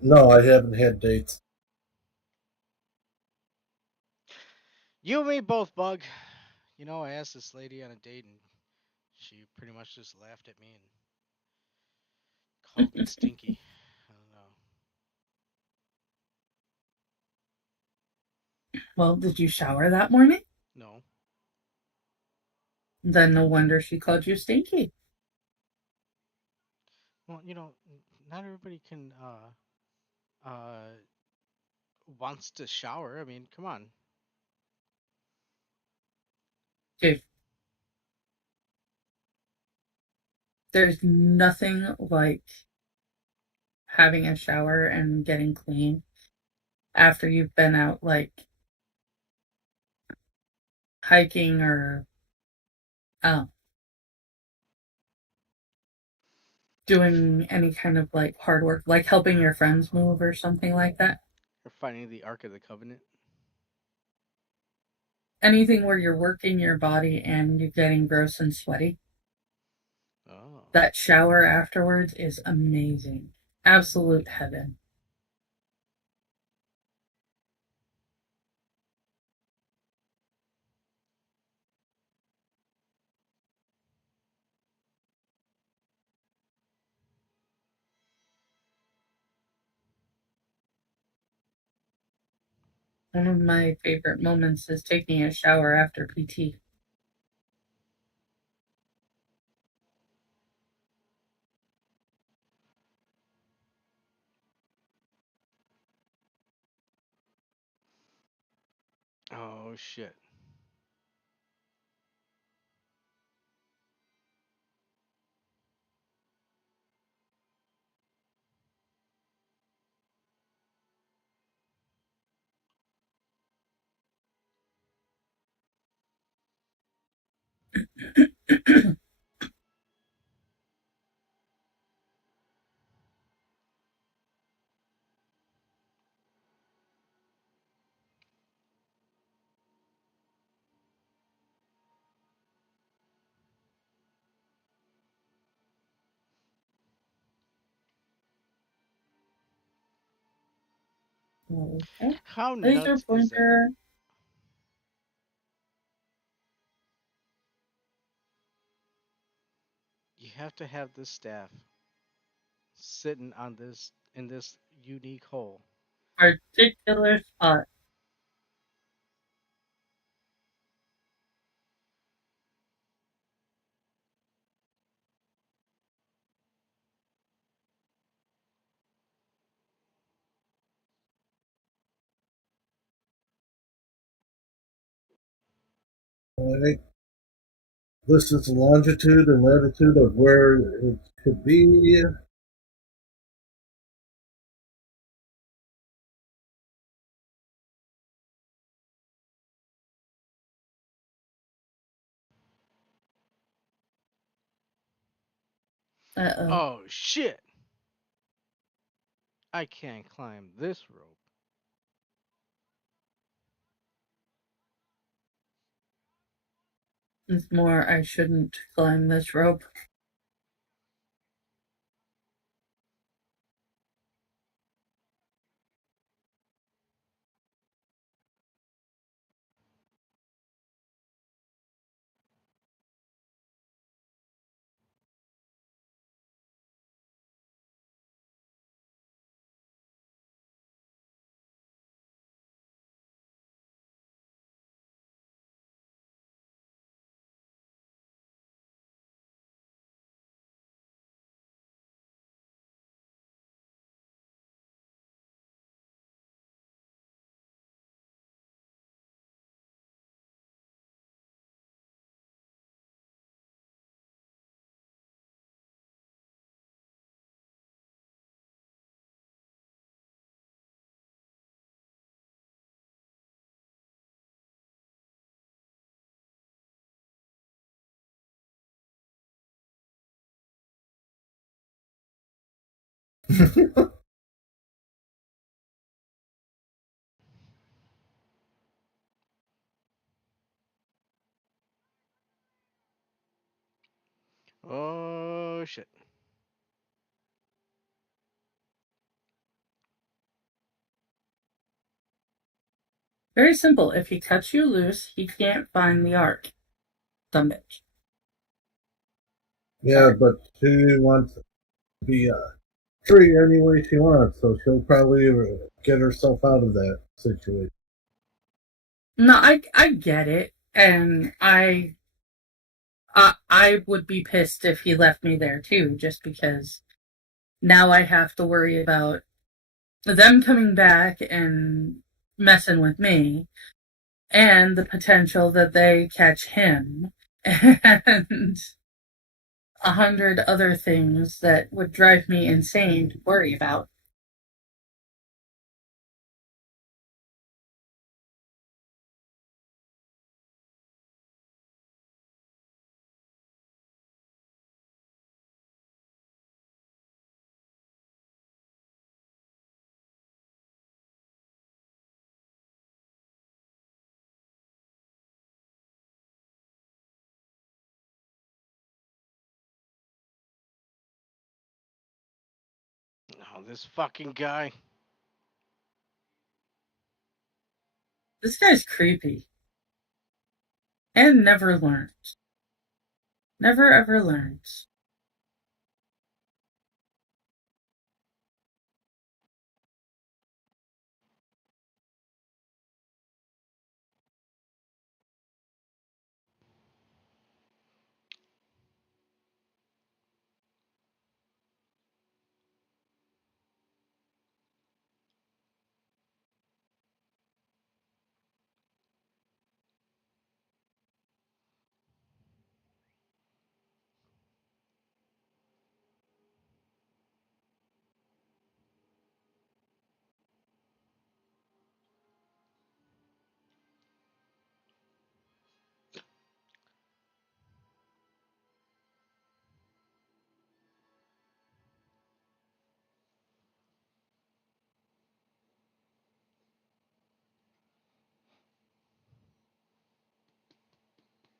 No, I haven't had dates. You and me both, Bug. You know, I asked this lady on a date and she pretty much just laughed at me and called me stinky. I don't know. well, did you shower that morning? No. Then no wonder she called you stinky. Well, not everybody can wants to shower. I mean, come on. Dude, there's nothing like having a shower and getting clean after you've been out like hiking or um, doing any kind of like hard work, like helping your friends move or something like that. Or finding the Ark of the Covenant. Anything where you're working your body and you're getting gross and sweaty. Oh. That shower afterwards is amazing. Absolute heaven. One of my favorite moments is taking a shower after PT. Oh shit. Okay. How Laser nuts is that? pointer. You have to have this staff sitting on this in this unique hole. Particular spot. All right. This is the longitude and latitude of where it could be. Uh-oh. Oh shit! I can't climb this rope. It's more I shouldn't climb this rope. Oh shit. Very simple. If he cuts you loose, he can't find the ark. Dumb bitch. Yeah, but she wants to be free any way she wants, so she'll probably get herself out of that situation. No, I get it, and I would be pissed if he left me there too, just because now I have to worry about them coming back and messing with me, and the potential that they catch him, and 100 other things that would drive me insane to worry about. Oh, this fucking guy. This guy's creepy and never learns. Never ever learns.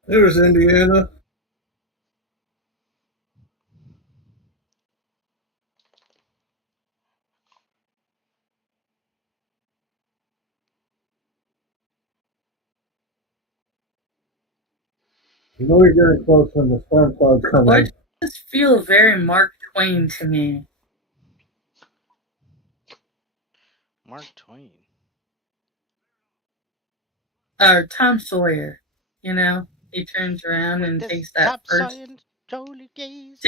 There's Indiana. You know you're getting close when the storm clouds come Why in. does this feel very Mark Twain to me? Mark Twain. Or Tom Sawyer, you know? He turns around With and this takes that top first science, Jolie Gaze.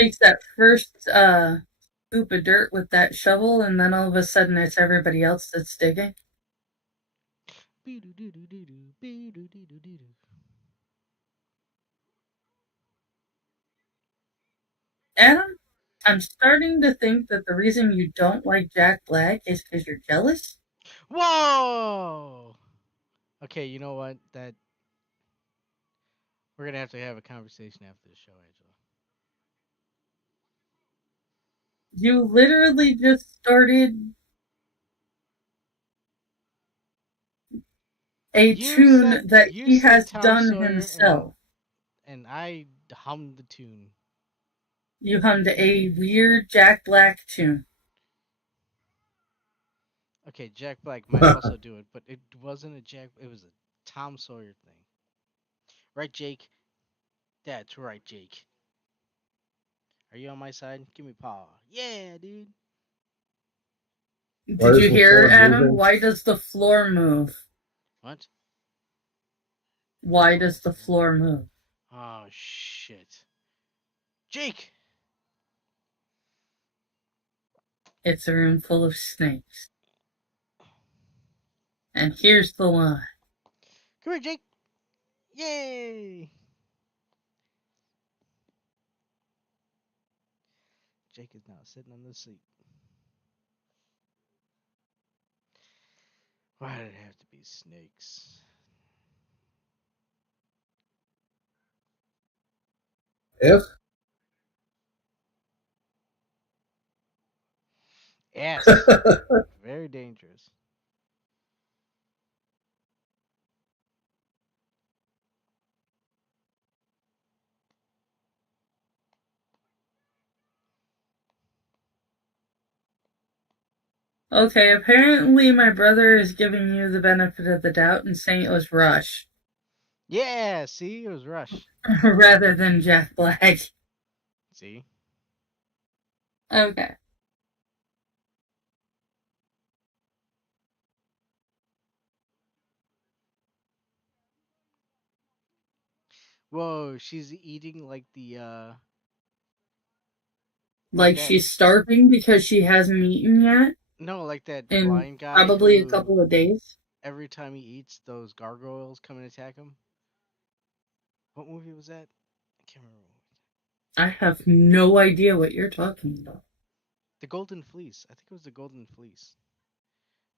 scoop of dirt with that shovel, and then all of a sudden it's everybody else that's digging. Adam, I'm starting to think that the reason you don't like Jack Black is because you're jealous. Whoa! Okay, you know what? That we're gonna have a conversation after the show, Angela. You literally just started a tune that You he said has Tom done Sawyer, himself. and I hummed the tune. You hummed a weird Jack Black tune. Okay, Jack Black might also do it, but it wasn't a Jack. It was a Tom Sawyer thing, right, Jake? That's right, Jake. Are you on my side? Give me paw. Yeah, dude. Why Did is you the hear, floor Adam? moving? Why does the floor move? What? Why What does does the the floor? floor move? Oh shit, Jake. It's a room full of snakes. And here's the line. Come here, Jake. Yay! Jake is now sitting on the seat. Why did it have to be snakes? If Yes. Very dangerous. Okay, apparently my brother is giving you the benefit of the doubt and saying it was Rush Yeah, see, it was Rush. rather than Jack Black. See? Okay. Whoa, she's eating like Like that. she's starving because she hasn't eaten yet No, like that in blind guy probably a who couple of days. every time he eats, those gargoyles come and attack him. What movie was that? I can't remember. I have no idea what you're talking about. The Golden Fleece. I think it was the Golden Fleece.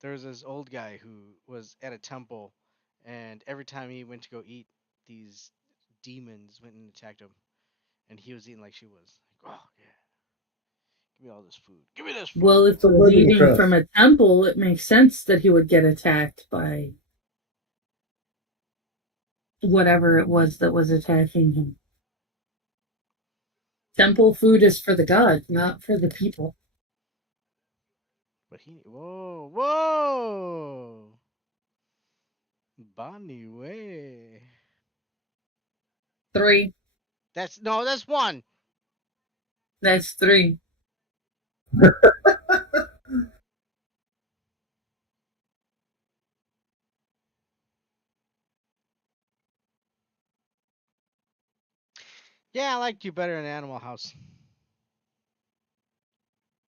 There was this old guy who was at a temple, and every time he went to go eat, these demons went and attacked him, and he was eating like she was. Like, oh yeah, give me all this food. Give me this Well, food. if he was eating from a temple, it makes sense that he would get attacked by whatever it was that was attacking him. Temple food is for the gods, not for the people. But whoa, Bonnie way. 3. That's one. That's 3. Yeah, I liked you better in Animal House.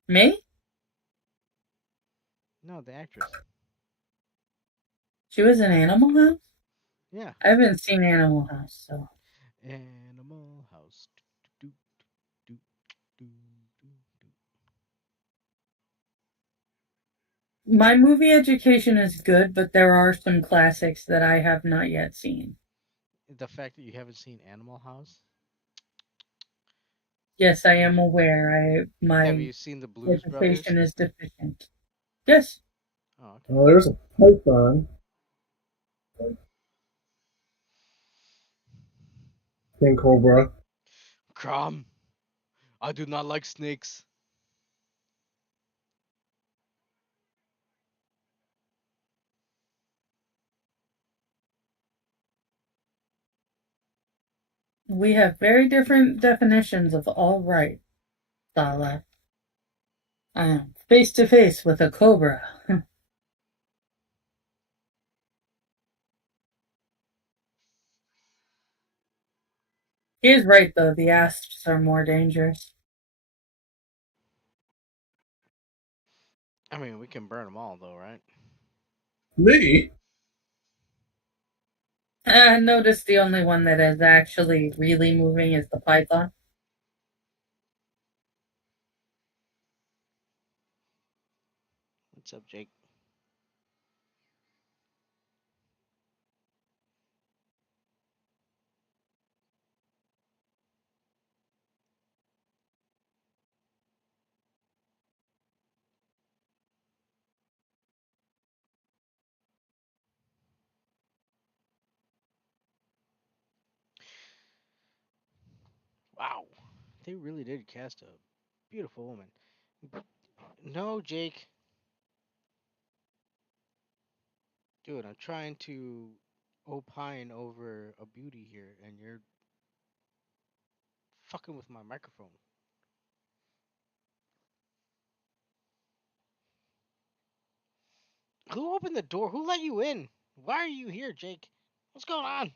Me? No, the actress. She was in Animal House? Yeah. I haven't seen Animal House, so. Animal House. Do, do, do, do, do. My movie education is good, but there are some classics that I have not yet seen. The fact that you haven't seen Animal House. Yes, I am aware. Have My you seen the Blues Brothers? education is deficient. Yes. Oh, okay. Well, there's a python. King Cobra. Crom, I do not like snakes. We have very different definitions of all right, Sala. I am face to face with a cobra. He is right, though. The asps are more dangerous. I mean, we can burn them all, though, right? Me? Notice the only one that is actually really moving is the python. What's up, Jake? Wow, they really did cast a beautiful woman. No, Jake. Dude, I'm trying to opine over a beauty here, and you're fucking with my microphone. Who opened the door? Who let you in? Why are you here, Jake? What's going on?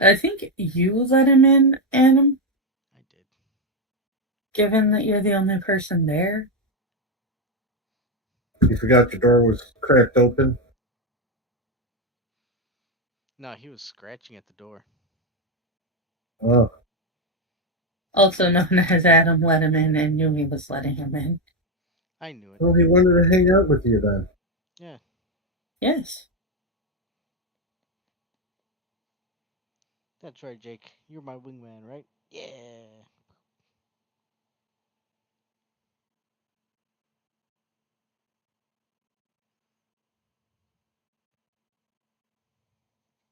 I think you let him in, Adam, I did. given that you're the only person there. You forgot your door was cracked open. No, he was scratching at the door. Oh, Also known as Adam let him in and knew he was letting him in. I knew it. well, he wanted to hang out with you then. Yeah. Yes. That's right, Jake. You're my wingman, right? Yeah.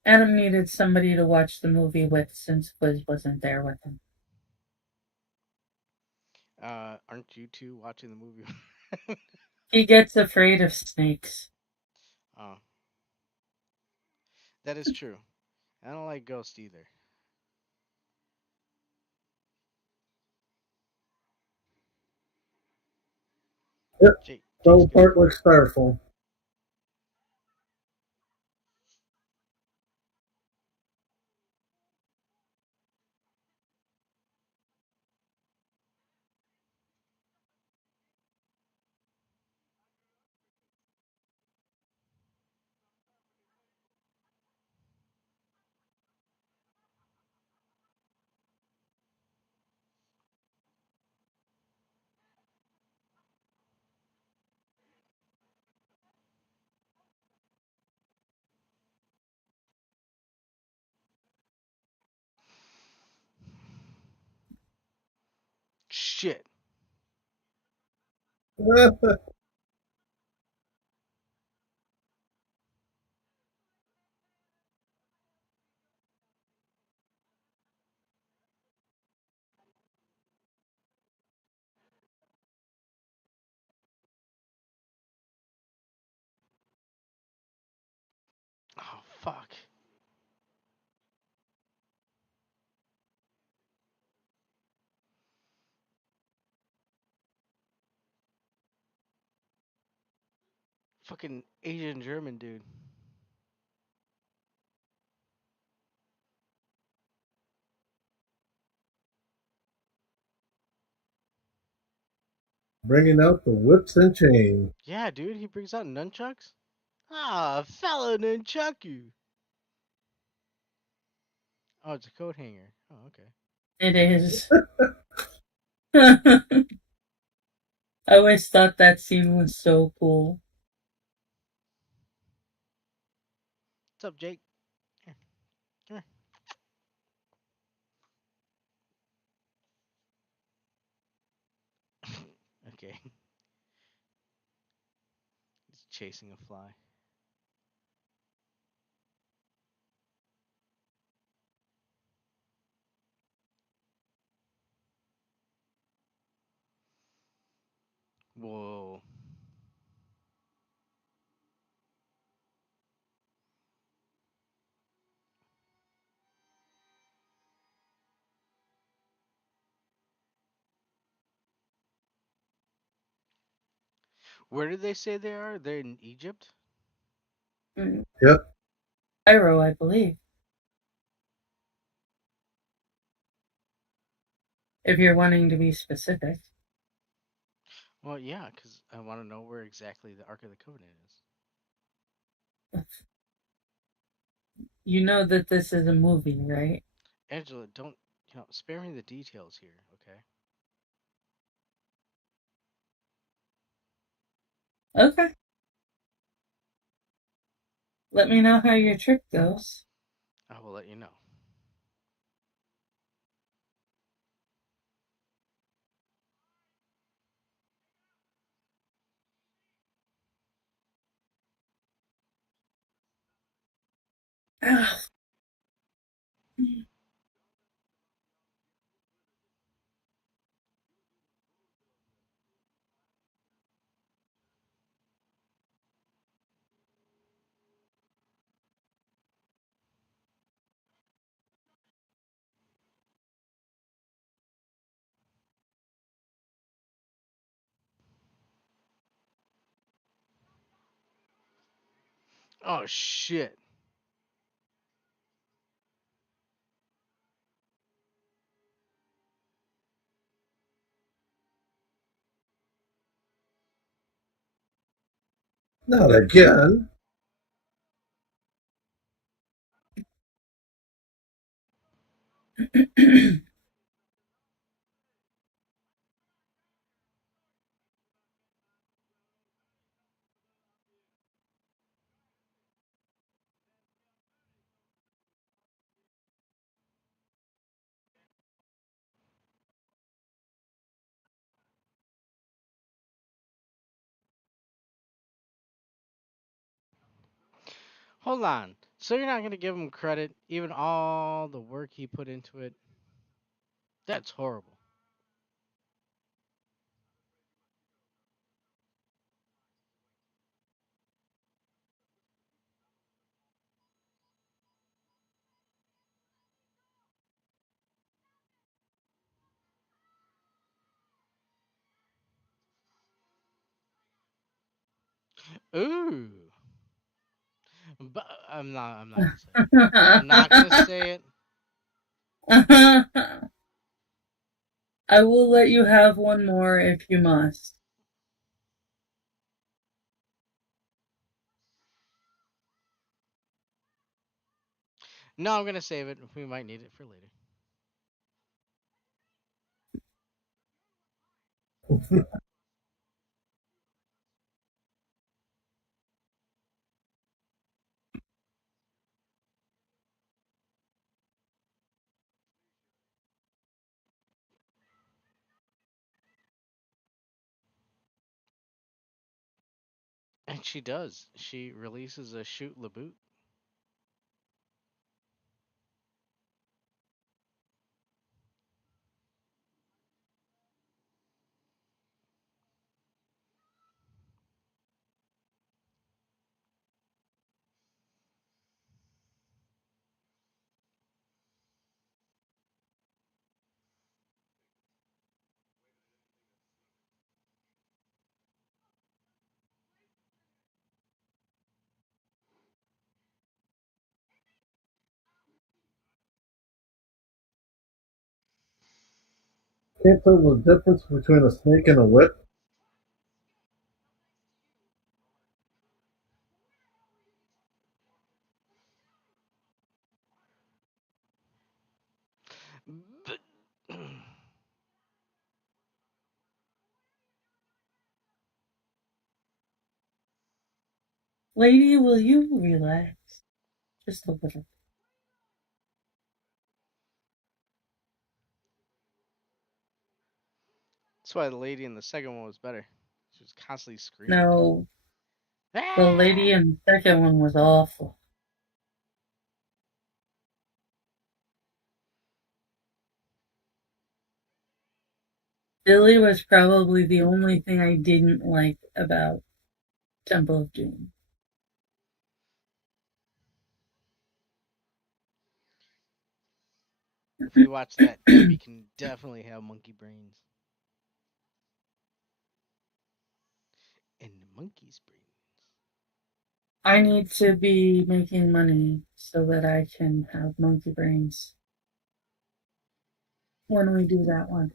Adam needed somebody to watch the movie with since Wiz wasn't there with him. Aren't you two watching the movie? He gets afraid of snakes. Oh, that is true. I don't like ghosts either. Yep. Jake's Double good. part like styrofoam. Shit. Oh fuck. Fucking Asian German dude. Bringing out the whips and chains. Yeah, dude, he brings out nunchucks. Ah, fellow nunchucky. Oh, it's a coat hanger. Oh, okay. It is. I always thought that scene was so cool. What's up, Jake? Here, come here. Okay. He's chasing a fly. Whoa. Where did they say they are? They're in Egypt? Mm. Yep. Cairo, I believe. If you're wanting to be specific. Well, yeah, because I want to know where exactly the Ark of the Covenant is. You know that this is a movie, right? Angela, don't, spare me the details here, okay? Okay. Let me know how your trip goes. I will let you know. Oh, shit. Not again. Hold on. So you're not gonna give him credit, even all the work he put into it. That's horrible. Ooh, but I'm not. I'm not gonna say it. I'm not gonna say it. I will let you have one more if you must. No, I'm gonna save it. We might need it for later. And she does. She releases a shoot Laboot. Can't tell the difference between a snake and a whip. But Lady, will you relax? Just a little. that's why the lady in the second one was better. She was constantly screaming. No, the lady Ah! in the second one was awful. Billy was probably the only thing I didn't like about Temple of Doom. If we watch that, Debbie can definitely have monkey brains. And the monkey's brains. I need to be making money so that I can have monkey brains when we do that one.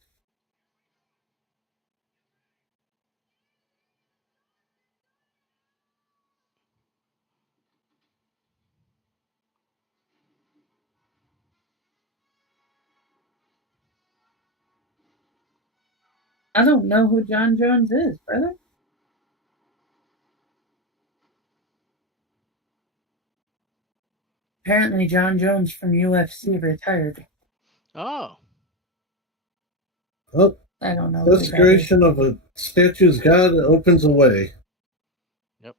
I don't know who John Jones is, brother. Apparently, John Jones from UFC retired. Oh. Oh, I don't know who that is. desecration of a statue's god opens a way. Yep.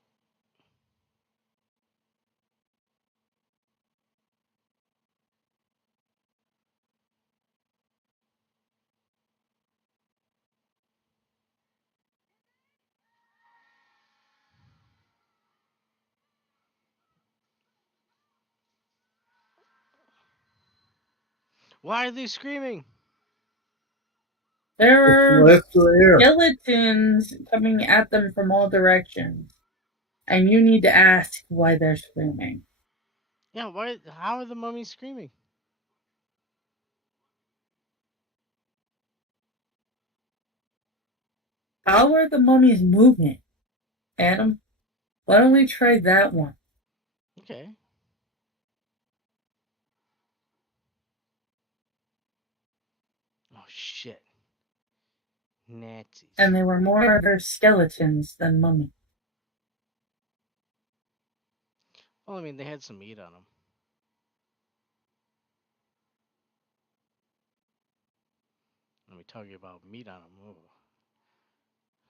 Why are they screaming? There It's the are last of the air. skeletons coming at them from all directions, and you need to ask why they're screaming. Yeah, why? How are the mummies screaming? How are the mummies moving? Adam, why don't we try that one? Okay. Oh shit. Nazis. And they were more skeletons than mummies. Well, I mean, they had some meat on them. Let me talk you about meat on them. Oh,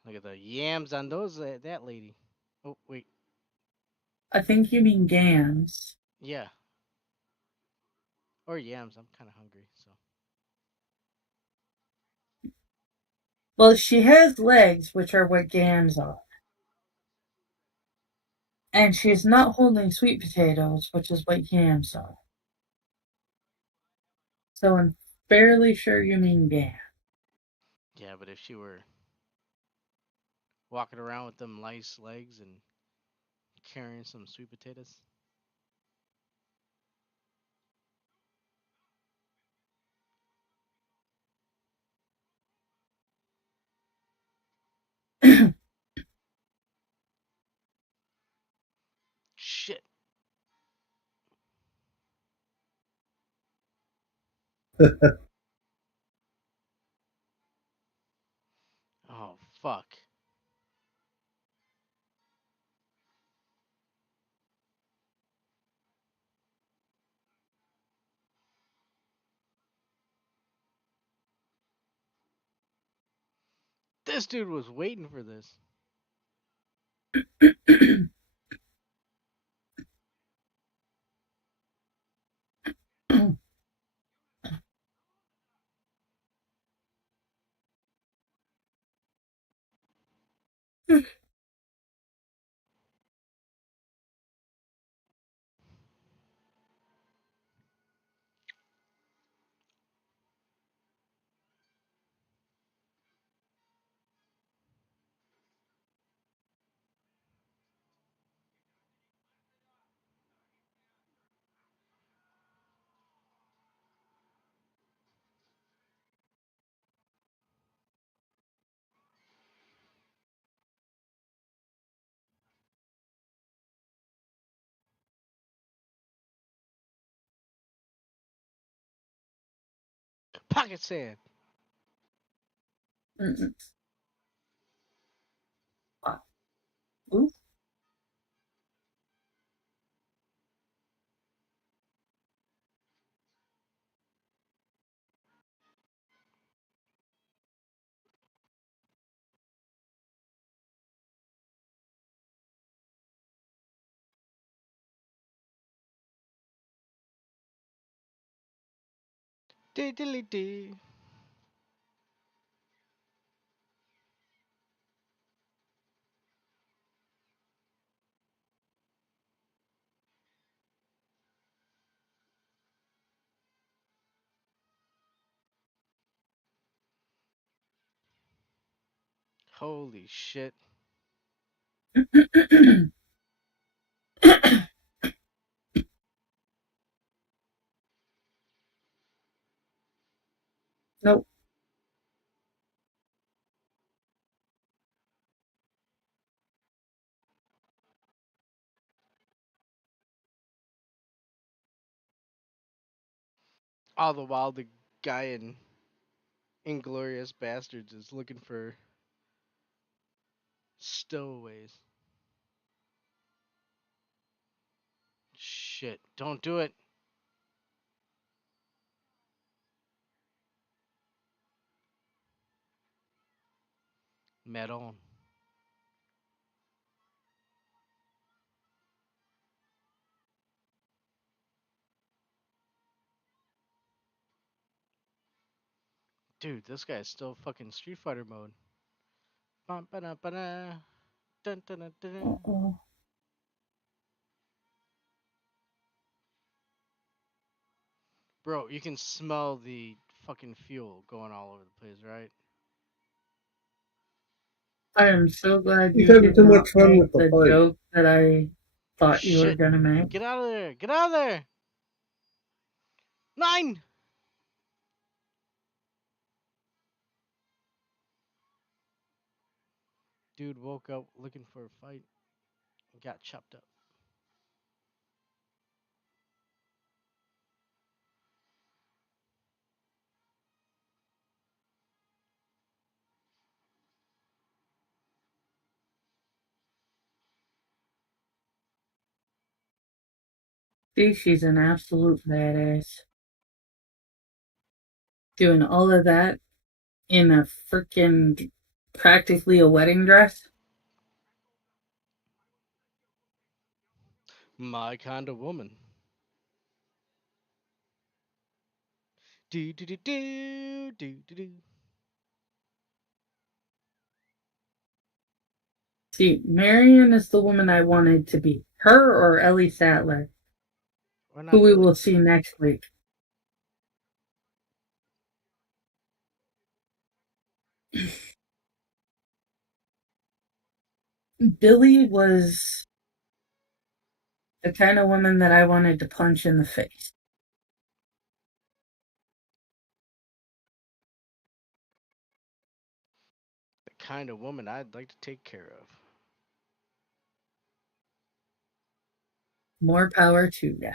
look at the yams on those. That lady. Oh wait. I think you mean gams. Yeah. Or yams. I'm kind of hungry, so. Well, she has legs, which are what yams are. And she's not holding sweet potatoes, which is what yams are. So I'm fairly sure you mean yam. Yeah, but if she were walking around with them nice legs and carrying some sweet potatoes. Shit. Oh, fuck. This dude was waiting for this. Pocket sand. Ooh. Dee dilly dee. Holy shit. Nope. All the while, the guy in Inglorious Bastards is looking for stowaways. Shit. Don't do it. Meron. Dude, this guy's still fucking Street Fighter mode. Bum, ba-da, ba-da. Dun, dun, dun, dun, dun. Uh-oh. Bro, you can smell the fucking fuel going all over the place, right? I am so glad He's you having did too not much fun make with the the fight. joke that I Oh thought you were shit. gonna make. Get out of there. Get out of there. 9. Dude woke up looking for a fight and got chopped up. See, she's an absolute badass. Doing all of that in a freaking practically a wedding dress. My kind of woman. Do do do do do do do. See, Marion is the woman I wanted to be. Her or Ellie Sattler, Or who not we Billy. will see next week. Billy was the kind of woman that I wanted to punch in the face. The kind of woman I'd like to take care of. More power to ya.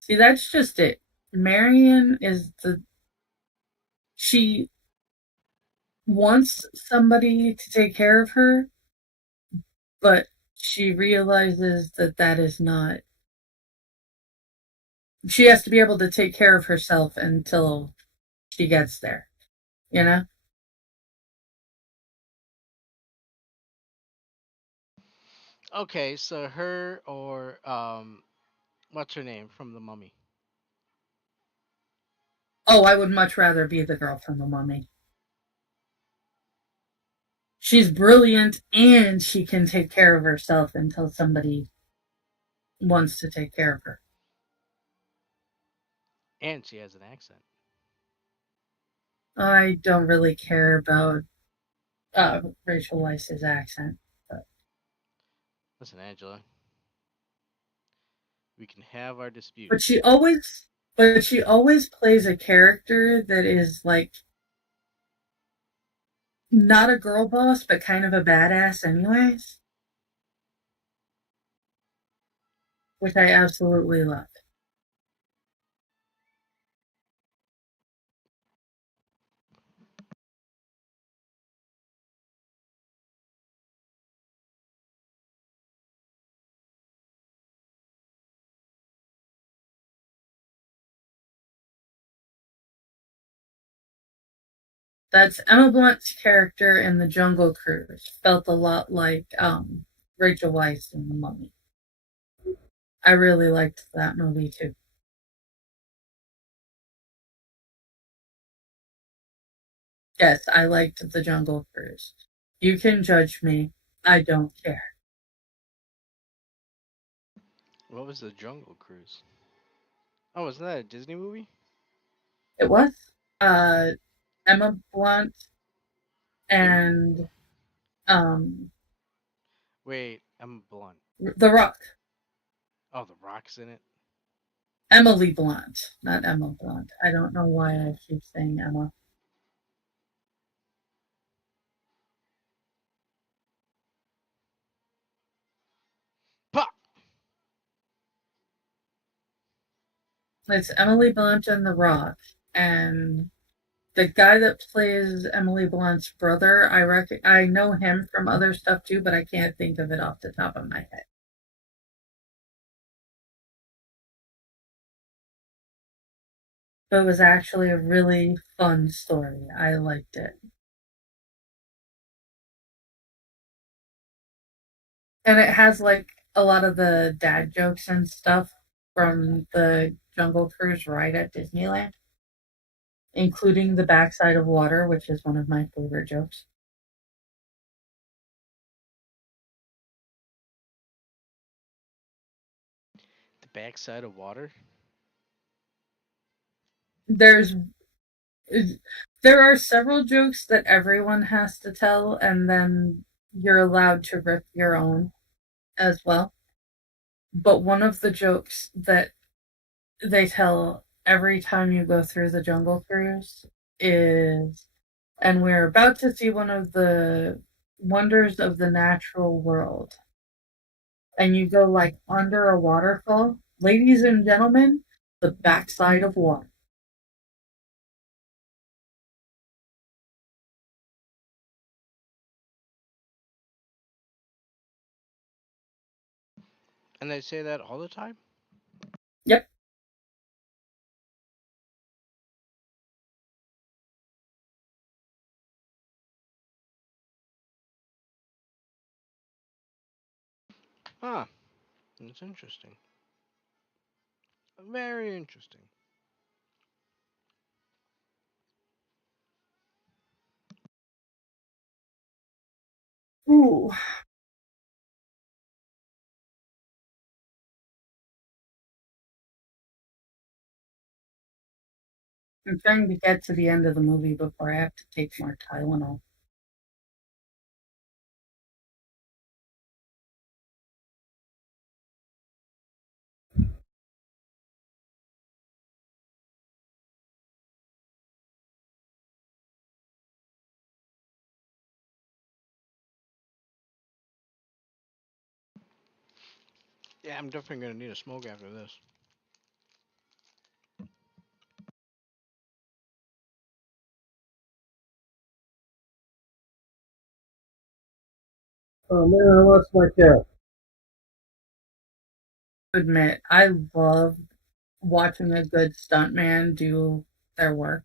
See, that's just it. Marion is she wants somebody to take care of her, but she realizes that that is not. She has to be able to take care of herself until she gets there, you know? Okay, so her or what's her name from the Mummy? Oh, I would much rather be the girl from the mummy. She's brilliant and she can take care of herself until somebody wants to take care of her. And she has an accent. I don't really care about Rachel Weisz's accent. Listen, Angela, we can have our But disputes. she always plays a character that is like not a girl boss, but kind of a badass, anyways, which I absolutely love. That's Emma Blunt's character in The Jungle Cruise. Felt a lot like Rachel Weisz in The Mummy. I really liked that movie too. Yes, I liked The Jungle Cruise. You can judge me. I don't care. What was the Jungle Cruise? Oh, wasn't that a Disney movie? It was uh, Emma Blunt and um, Wait, I'm Blunt. The Rock. Oh, The Rock's in it. Emily Blunt, not Emma Blunt. I don't know why I keep saying Emma. Pop. It's Emily Blunt and The Rock, and the guy that plays Emily Blunt's brother, I know him from other stuff too, but I can't think of it off the top of my head. But it was actually a really fun story. I liked it. And it has like a lot of the dad jokes and stuff from the Jungle Cruise ride at Disneyland, including the backside of water, which is one of my favorite jokes. The backside of water. There's there are several jokes that everyone has to tell, and then you're allowed to rip your own as well. But one of the jokes that they tell every time you go through the Jungle Cruise is, and we're about to see one of the wonders of the natural world. And you go like under a waterfall. Ladies and gentlemen, the backside of water. And they say that all the time? Yep. Huh. It's interesting. Very interesting. Ooh. I'm trying to get to the end of the movie before I have to take more Tylenol. Yeah, I'm definitely gonna need a smoke after this. Oh man, I lost my cat. Admit, I love watching a good stuntman do their work.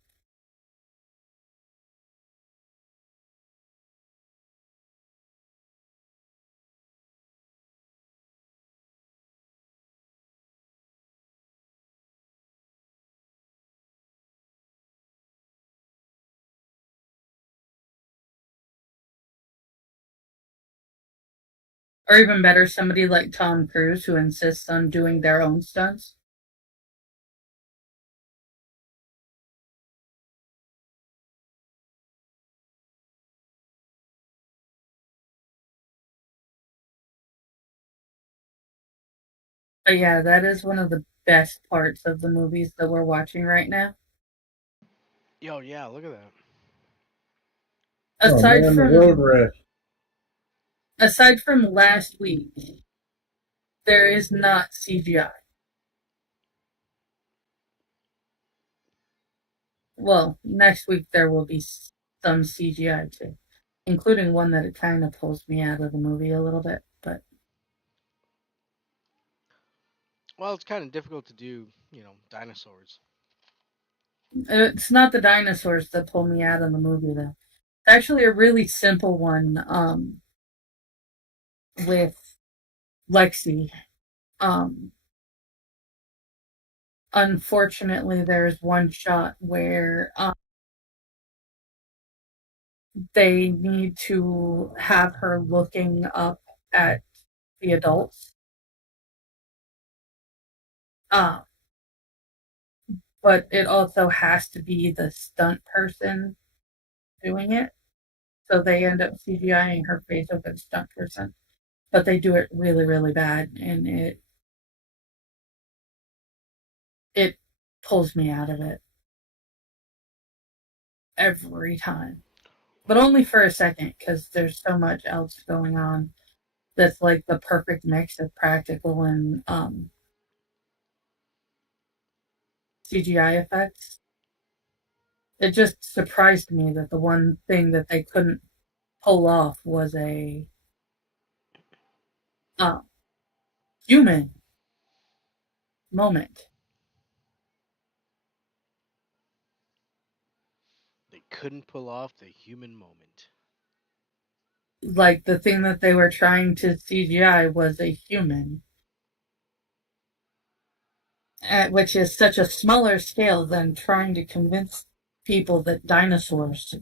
Or even better, somebody like Tom Cruise who insists on doing their own stunts. But yeah, that is one of the best parts of the movies that we're watching right now. Yo, yeah, look at that. Oh Aside man, the road from rash. aside from last week, there is not CGI. Well, next week there will be some CGI too, including one that it kind of pulls me out of the movie a little bit. But Well, it's kind of difficult to do, dinosaurs. it's not the dinosaurs that pull me out of the movie though. It's actually a really simple one with Lexi. Um, Unfortunately, there's one shot where they need to have her looking up at the adults. Uh, but it also has to be the stunt person doing it. So they end up CGIing her face over the stunt person. But they do it really, really bad, and it pulls me out of it every time. But only for a second, because there's so much else going on that's like the perfect mix of practical and CGI effects. It just surprised me that the one thing that they couldn't pull off was a uh, human moment. They couldn't pull off the human moment. Like the thing that they were trying to CGI was a human, which is such a smaller scale than trying to convince people that dinosaurs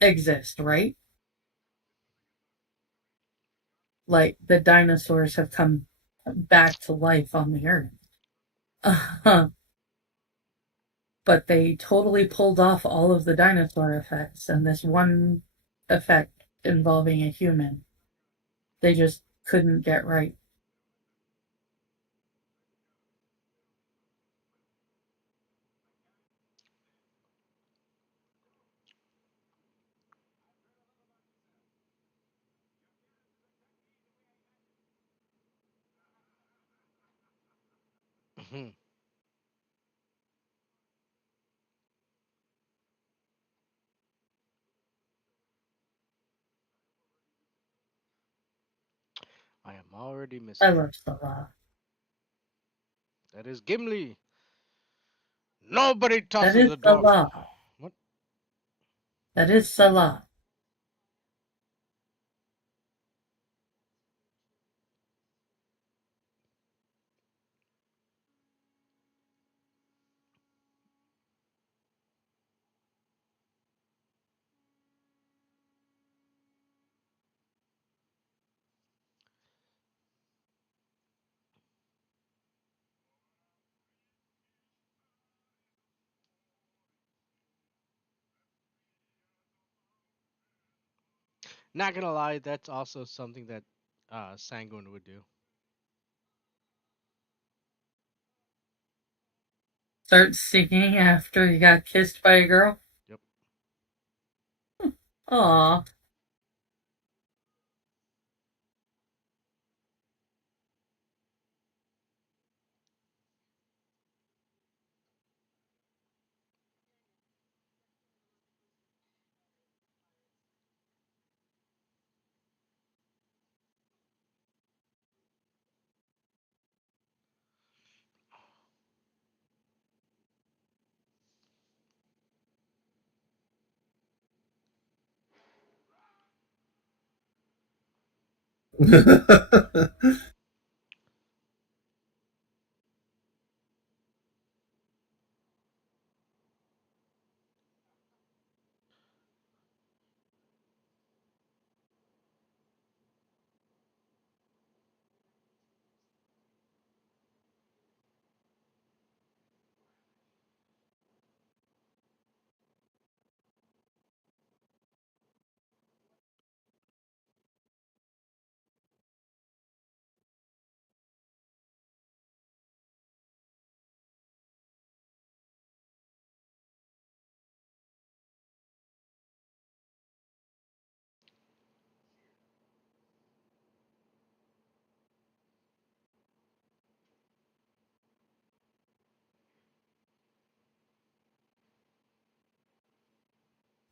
exist, right? Like the dinosaurs have come back to life on the earth. But they totally pulled off all of the dinosaur effects, and this one effect involving a human, they just couldn't get right. Hmm. I am already I missing love her. Salah. That is Gimli. Nobody talks That to is the dwarf. Salah. What? That is Salah. Not gonna lie, that's also something that Sanguine would do. Start singing after he got kissed by a girl. Yep. Aw.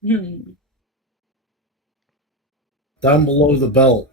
Hmm. Down below the belt.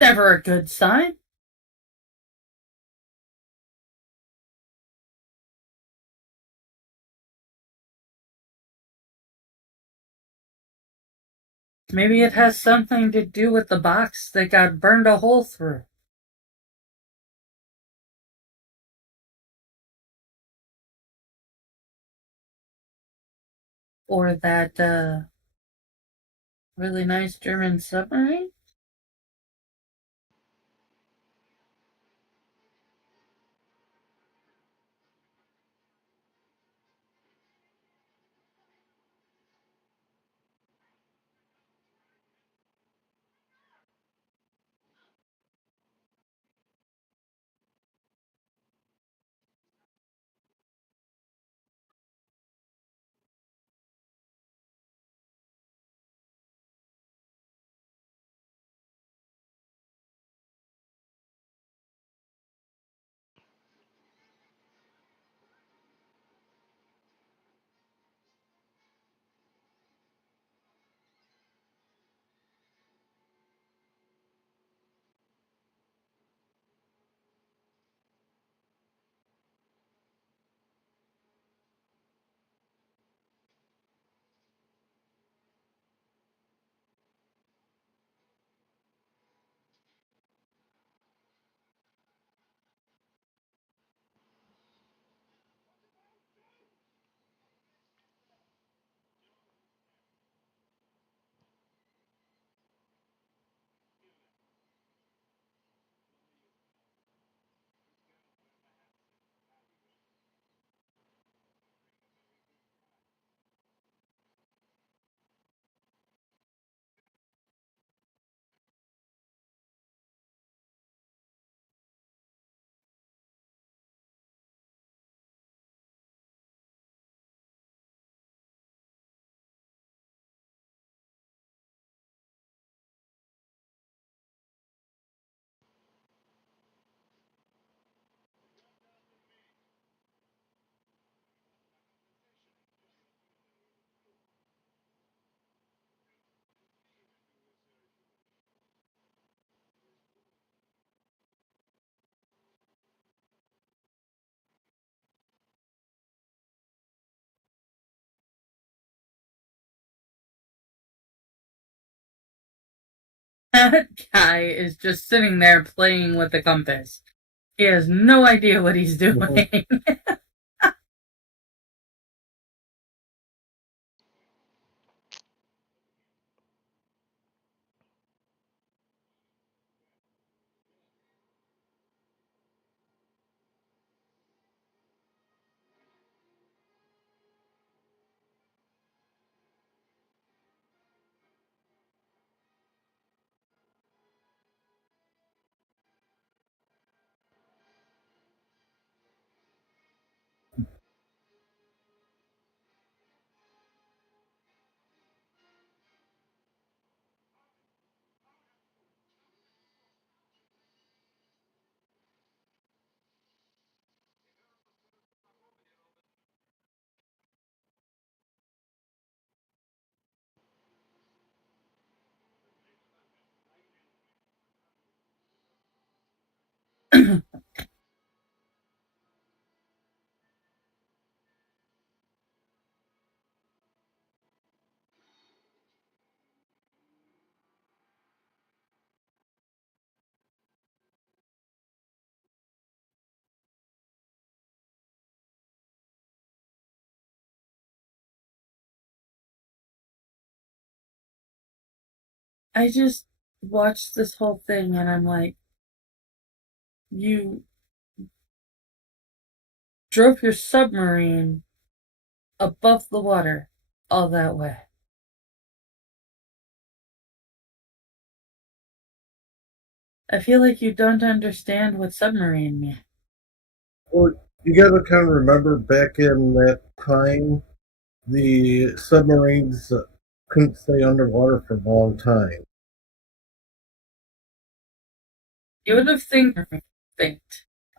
Never a good sign. Maybe it has something to do with the box that got burned a hole through. Or that really nice German submarine. That guy is just sitting there playing with the compass. He has no idea what he's doing. I just watched this whole thing and I'm like, you drove your submarine above the water all that way. I feel like you don't understand what submarine means. Well, you got to kind of remember back in that time, the submarines couldn't stay underwater for a long time. You would have think.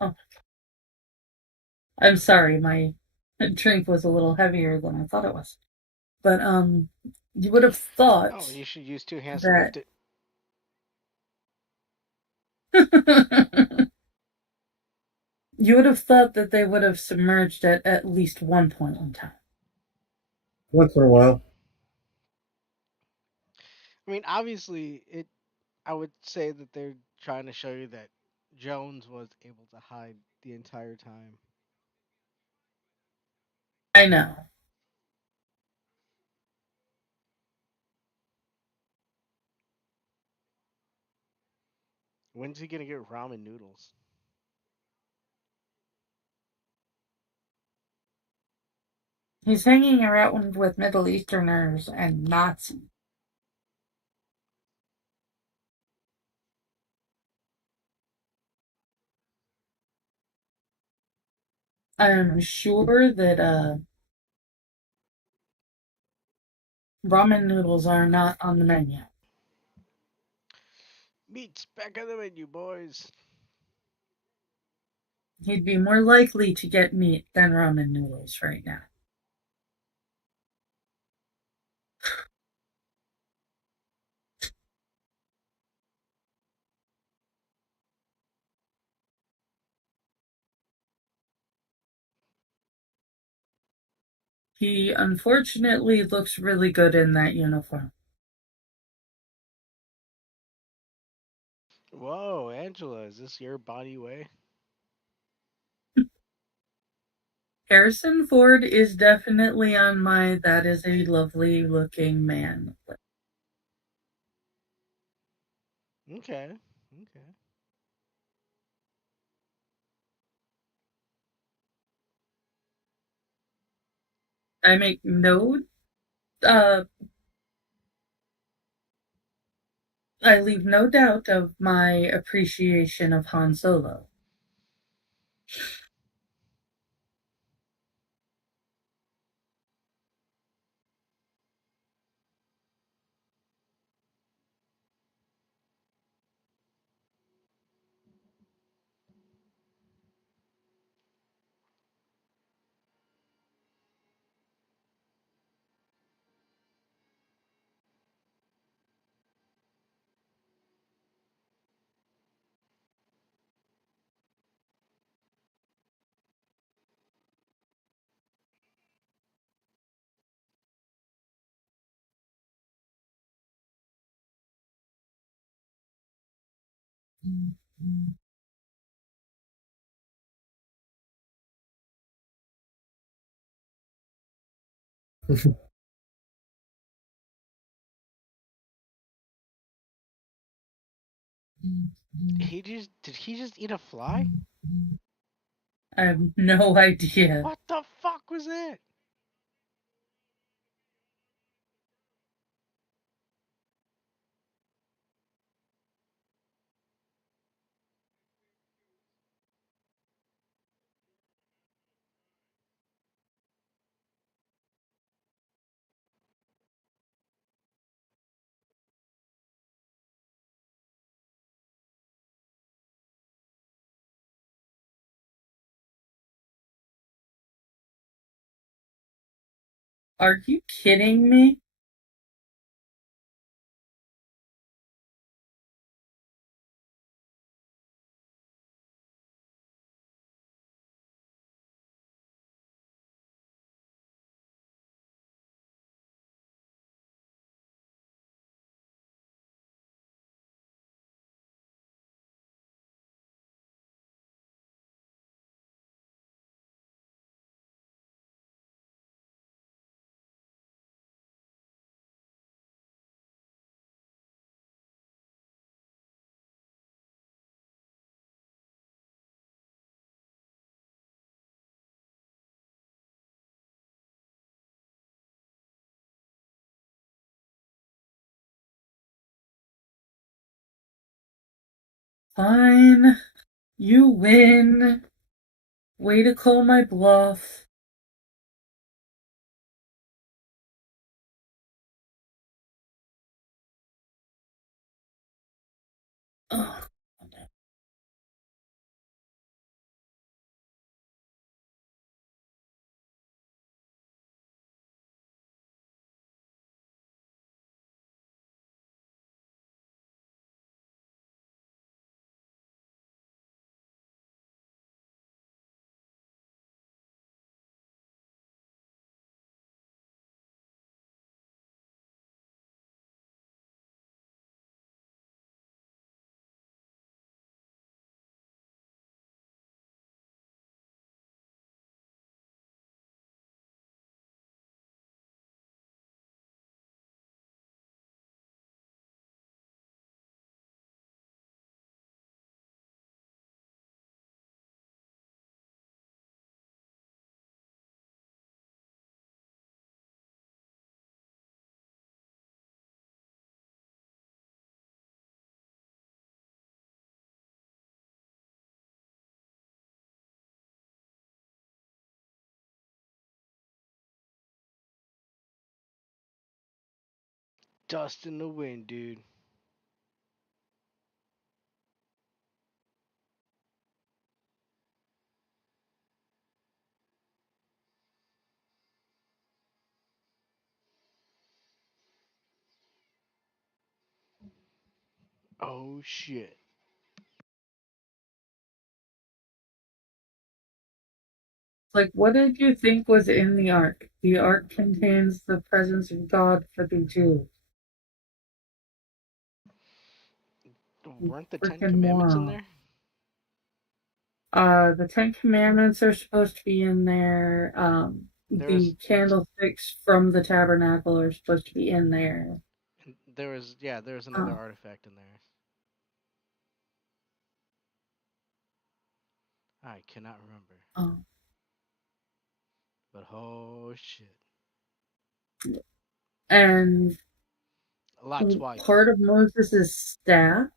Oh, I'm sorry, my drink was a little heavier than I thought it was. But you would have Oh, thought you should use two hands to that lift it. you would have thought that they would have submerged at least one point in time. Once in a while. I mean, obviously, it. I would say that they're trying to show you that Jones was able to hide the entire time. I know. When's he gonna get ramen noodles? He's hanging around with Middle Easterners and Nazis. I'm sure that ramen noodles are not on the menu. Meat's back on the menu, boys. He'd be more likely to get meat than ramen noodles right now. He unfortunately looks really good in that uniform. Whoa, Angela, is this your body way? Harrison Ford is definitely on my that is a lovely looking man. Okay, okay. I make no uh I leave no doubt of my appreciation of Han Solo. Did he just eat a fly? I have no idea. What the fuck was that? Are you kidding me? Fine. You win. Way to call my bluff. Ugh. Dust in the wind, dude. Oh shit. Like, what did you think was in the ark? The ark contains the presence of God for the Jews. Weren't the Ten Freaking Commandments in moron. there? The Ten Commandments are supposed to be in there. There's The candlesticks from the tabernacle are supposed to be in there. there was another Uh, artifact in there. I cannot remember. uh, But oh shit. and Lot's wife. part of Moses' staff.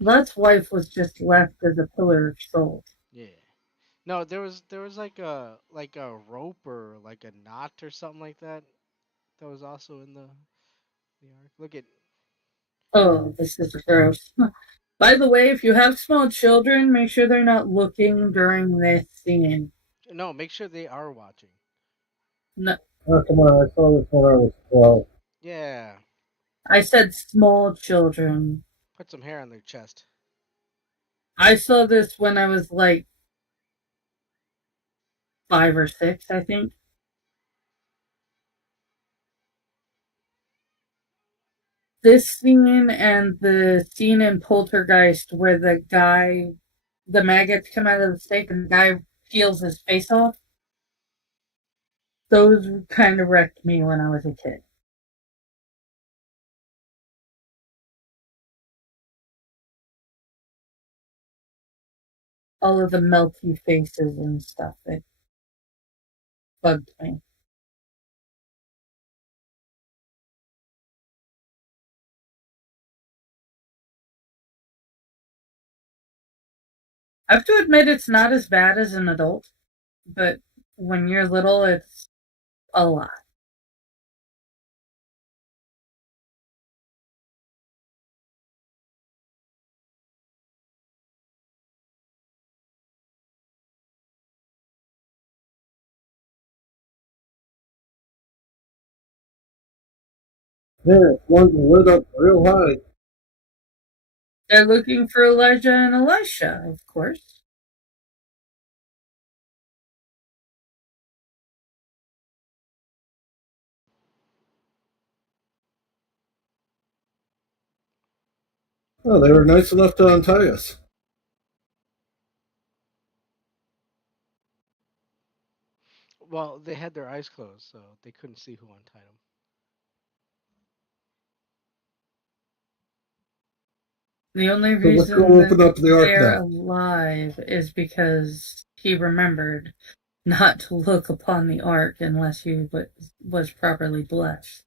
Lot's wife was just left as a pillar of salt. Yeah. No, there was like a rope or like a knot or something like that that was also in the ark. Look at Oh, this is gross. By the way, if you have small children, make sure they're not looking during this scene. no, make sure they are watching. No, Oh, come on, I saw this when I was 12. Yeah. I said small children. Put some hair on their chest. I saw this when I was like 5 or 6, I think. This scene and the scene in Poltergeist where the maggots come out of the steak and the guy peels his face off, those kind of wrecked me when I was a kid. All of the melty faces and stuff, it bugged me. I have to admit it's not as bad as an adult, but when you're little, it's a lot. Yeah, one's lit up real high. They're looking for Elijah and Elisha, of course. Oh, they were nice enough to untie us. Well, they had their eyes closed, so they couldn't see who untied them. The only So let's go reason open that up the ark they're now. alive is because he remembered not to look upon the ark unless he was properly blessed.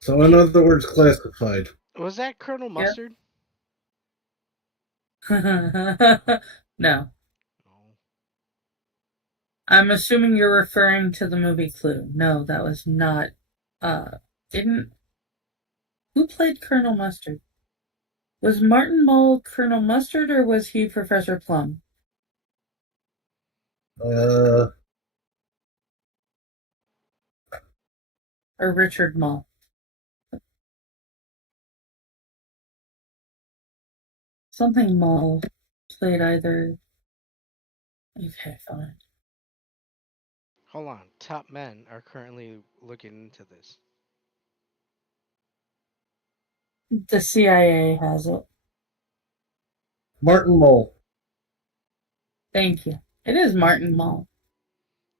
So, in other words, classified. Was that Colonel Yep. Mustard? No. No. I'm assuming you're referring to the movie Clue. No, that was not. Didn't. Who played Colonel Mustard? Was Martin Mull Colonel Mustard or was he Professor Plum? Uh, Or Richard Mull? Something Mull played either. Okay, fine. Hold on. Top men are currently looking into this. The CIA has it. Martin Mull. Thank you. It is Martin Mull.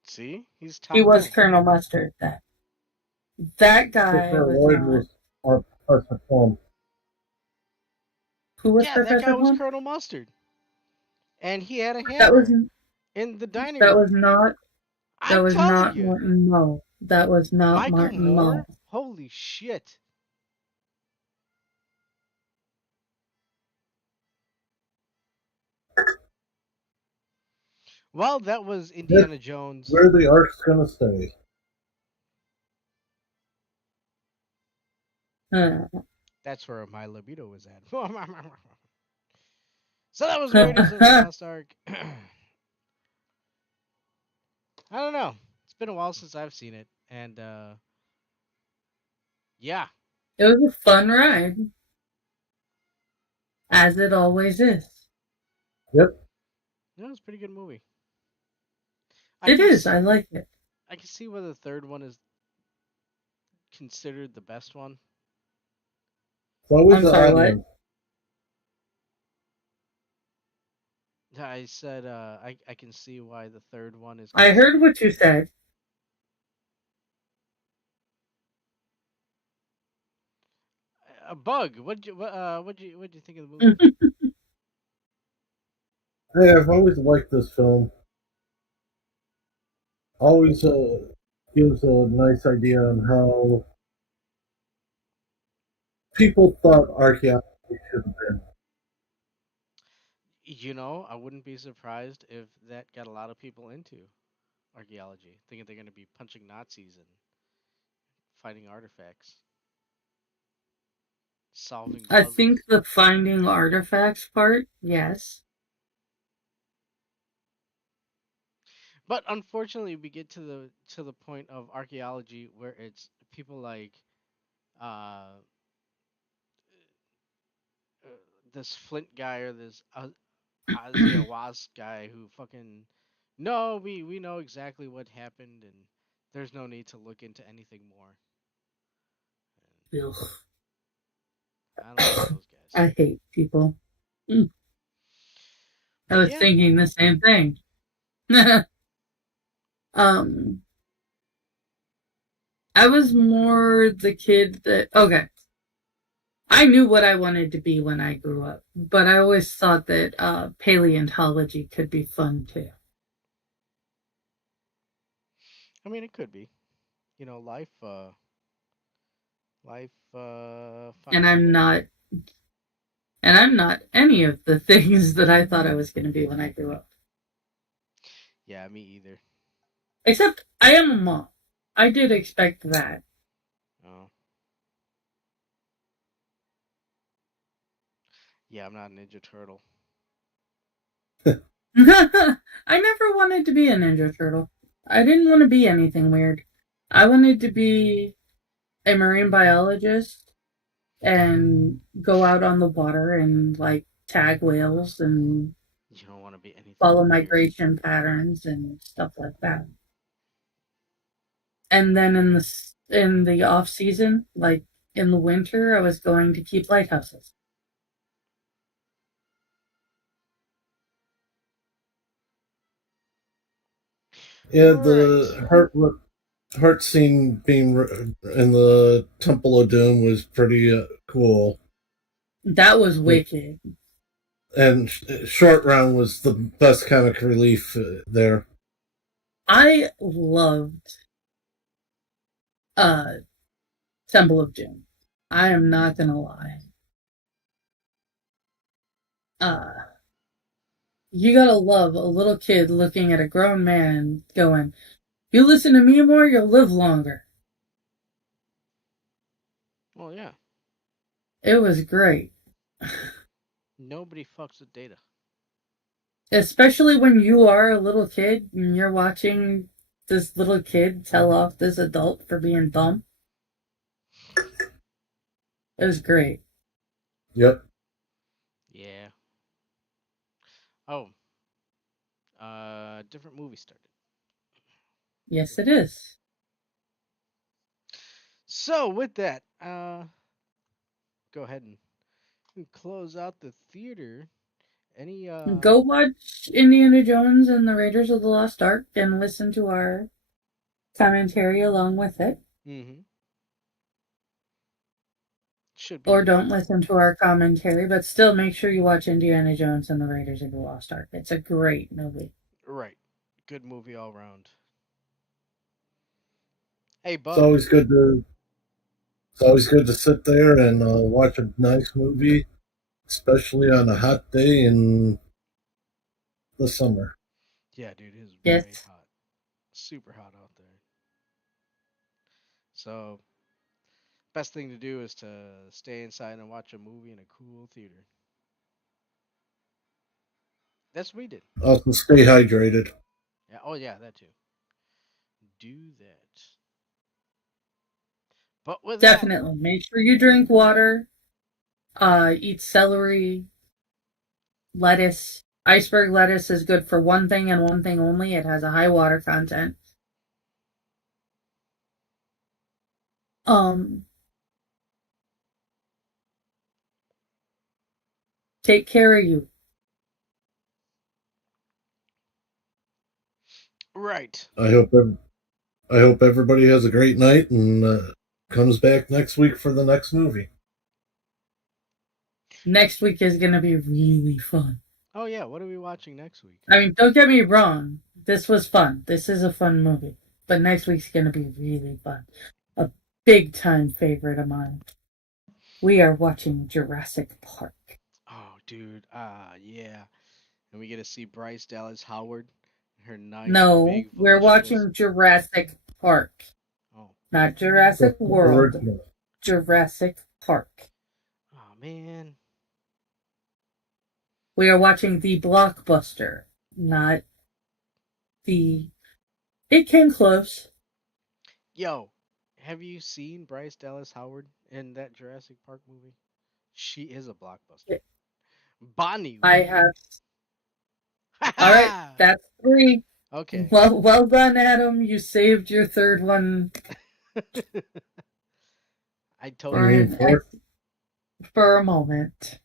See? He's He top was men. Colonel Mustard. That guy Christopher was Lloyd not. was our Professor Plum. Who was Yeah, that guy Professor was Plum? Colonel Mustard. And he had a That was hammer in the dining that was room. not that I'm was telling not you. Martin Mull. That was not Michael Martin Mull. Moore? Holy shit. Well, that was That's Indiana Jones. where the ark's gonna stay. That's where my libido was at. So that was Raiders of the Lost Ark. I don't know. It's been a while since I've seen it. And, yeah. It was a fun ride, as it always is. Yep. It was a pretty good movie. It is. I like it. I can see why the third one is considered the best one. It's always I'm the sorry, what? audience. I said I can see why the third one is. I heard what you said. A bug. What'd you think of the movie? Hey, I've always liked this film. Always gives a nice idea on how people thought archaeology should have been. I wouldn't be surprised if that got a lot of people into archaeology, thinking they're going to be punching Nazis and fighting artifacts, solving I think puzzles. the finding artifacts part, yes. But unfortunately, we get to the point of archaeology where it's people like uh, uh this Flint guy or this Isaiah Wasp guy who fucking no, we know exactly what happened and there's no need to look into anything more. Ugh, And I don't like those guys. I hate people. Mm, I But was yeah, thinking the same thing. um, I was more the kid that, okay, I knew what I wanted to be when I grew up, but I always thought that paleontology could be fun too. I mean it could be. Life And finds a I'm way. not, and I'm not any of the things that I thought I was going to be when I grew up. Yeah, me either. Except I am a mom. I did expect that. Oh, yeah, I'm not a Ninja Turtle. I never wanted to be a Ninja Turtle. I didn't want to be anything weird. I wanted to be a marine biologist and go out on the water and like tag whales and You don't want to be follow anything weird. migration patterns and stuff like that. And then in the off season, like in the winter, I was going to keep lighthouses. Yeah, Right. the heart scene being in the Temple of Doom was pretty cool. That was wicked. And short round was the best comic relief there. I loved uh Temple of Doom. I am not gonna lie. Uh you gotta love a little kid looking at a grown man going, "You listen to me more, you'll live longer." Well, yeah. It was great. Nobody fucks with data. Especially when you are a little kid and you're watching this little kid tell off this adult for being dumb. It was great. Yep. Yeah. Oh, different movie started. Yes, it Different movie. is. So with that, go ahead and close out the theater. Any Go watch Indiana Jones and the Raiders of the Lost Ark and listen to our commentary along with it. mm-hmm. Should Or be don't listen to our commentary, but still make sure you watch Indiana Jones and the Raiders of the Lost Ark. It's a great movie. right. Good movie all around. Hey, It's Bug. always good to it's always good to sit there and watch a nice movie, especially on a hot day in the summer. Yeah, dude, it is way Yes, hot. Super hot out there. So best thing to do is to stay inside and watch a movie in a cool theater. That's what we did. Also, stay hydrated. Yeah. Oh yeah, that too. Do that. But with that, definitely. Make sure you drink water, eat celery, lettuce. Iceberg lettuce is good for one thing and one thing only. It has a high water content. Um, take care of you. right. I hope I hope everybody has a great night and comes back next week for the next movie. Next week is going to be really fun. Oh yeah, what are we watching next week? I mean, don't get me wrong. This was fun. This is a fun movie. But next week's going to be really fun. A big time favorite of mine. We are watching Jurassic Park. Oh, dude, yeah, and we get to see Bryce Dallas Howard, her nice No, big we're voluptuous. watching Jurassic Park. Oh, Not Jurassic The World. original. Jurassic Park. oh man, We are watching the BlockBuster, not the. It came close. yo, have you seen Bryce Dallas Howard in that Jurassic Park movie? She is a blockbuster. Bonnie I Wee. have. All right, that's 3. Okay. Well done, Adam. You saved your third one I You told mean you. for a moment.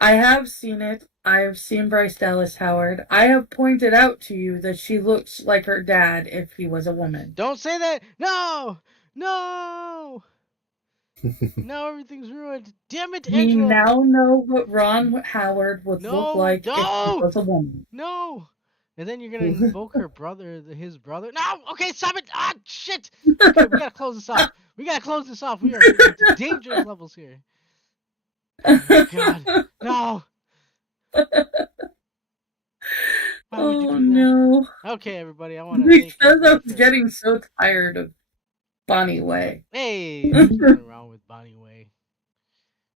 I have seen it. I have seen Bryce Dallas Howard. I have pointed out to you that she looks like her dad if he was a woman. Don't say that. No, no, no. Everything's ruined. Damn it, We Angela. now know what Ron Howard would look No, like if he no, was a woman. no. And then you're gonna invoke her brother, his brother. No. Okay, stop it. Ah, shit. Okay, we gotta close this off. We gotta close this off. We are getting into dangerous levels here. Oh my god. No. Why would you Oh do that? no. Okay, everybody. I want to thank Because I everybody was for... getting so tired of Bonnie Way. Hey, there's nothing wrong with Bonnie Way.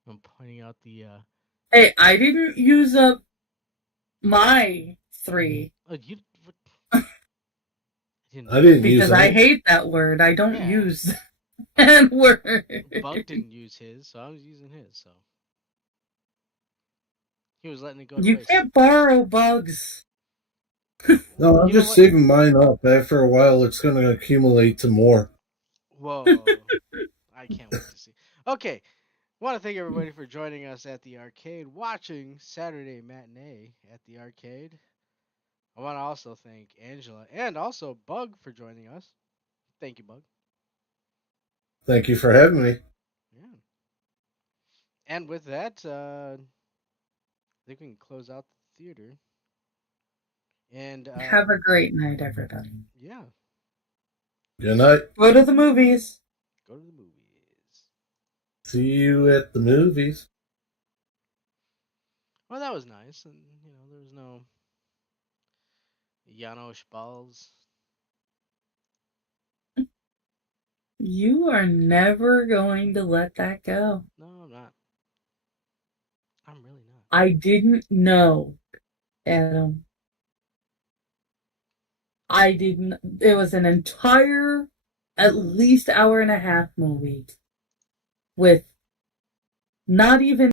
I'm pointing out the. Hey, I didn't use up my 3 Oh, you. I didn't use because I that. hate that word. I don't Yeah. use that word. Bug didn't use his, so I was using his. So he was letting it go to You waste. can't borrow bugs. No, I'm You know just what? saving mine up. After a while, it's going to accumulate to more. Whoa! I can't wait to see. Okay, want to thank everybody for joining us at the arcade, watching Saturday Matinee at the arcade. I want to also thank Angela and also Bug for joining us. Thank you, Bug. Thank you for having me. Yeah. And with that, I think we can close out the theater. And Have a great night, everybody. yeah, Good night. Go to the movies. go to the movies. See you at the movies. Well, that was nice, and there was no Janos balls. You are never going to let that go. No, I'm not. I'm really not. I didn't know, Adam. I didn't. It was an entire, at least hour and a half movie with not even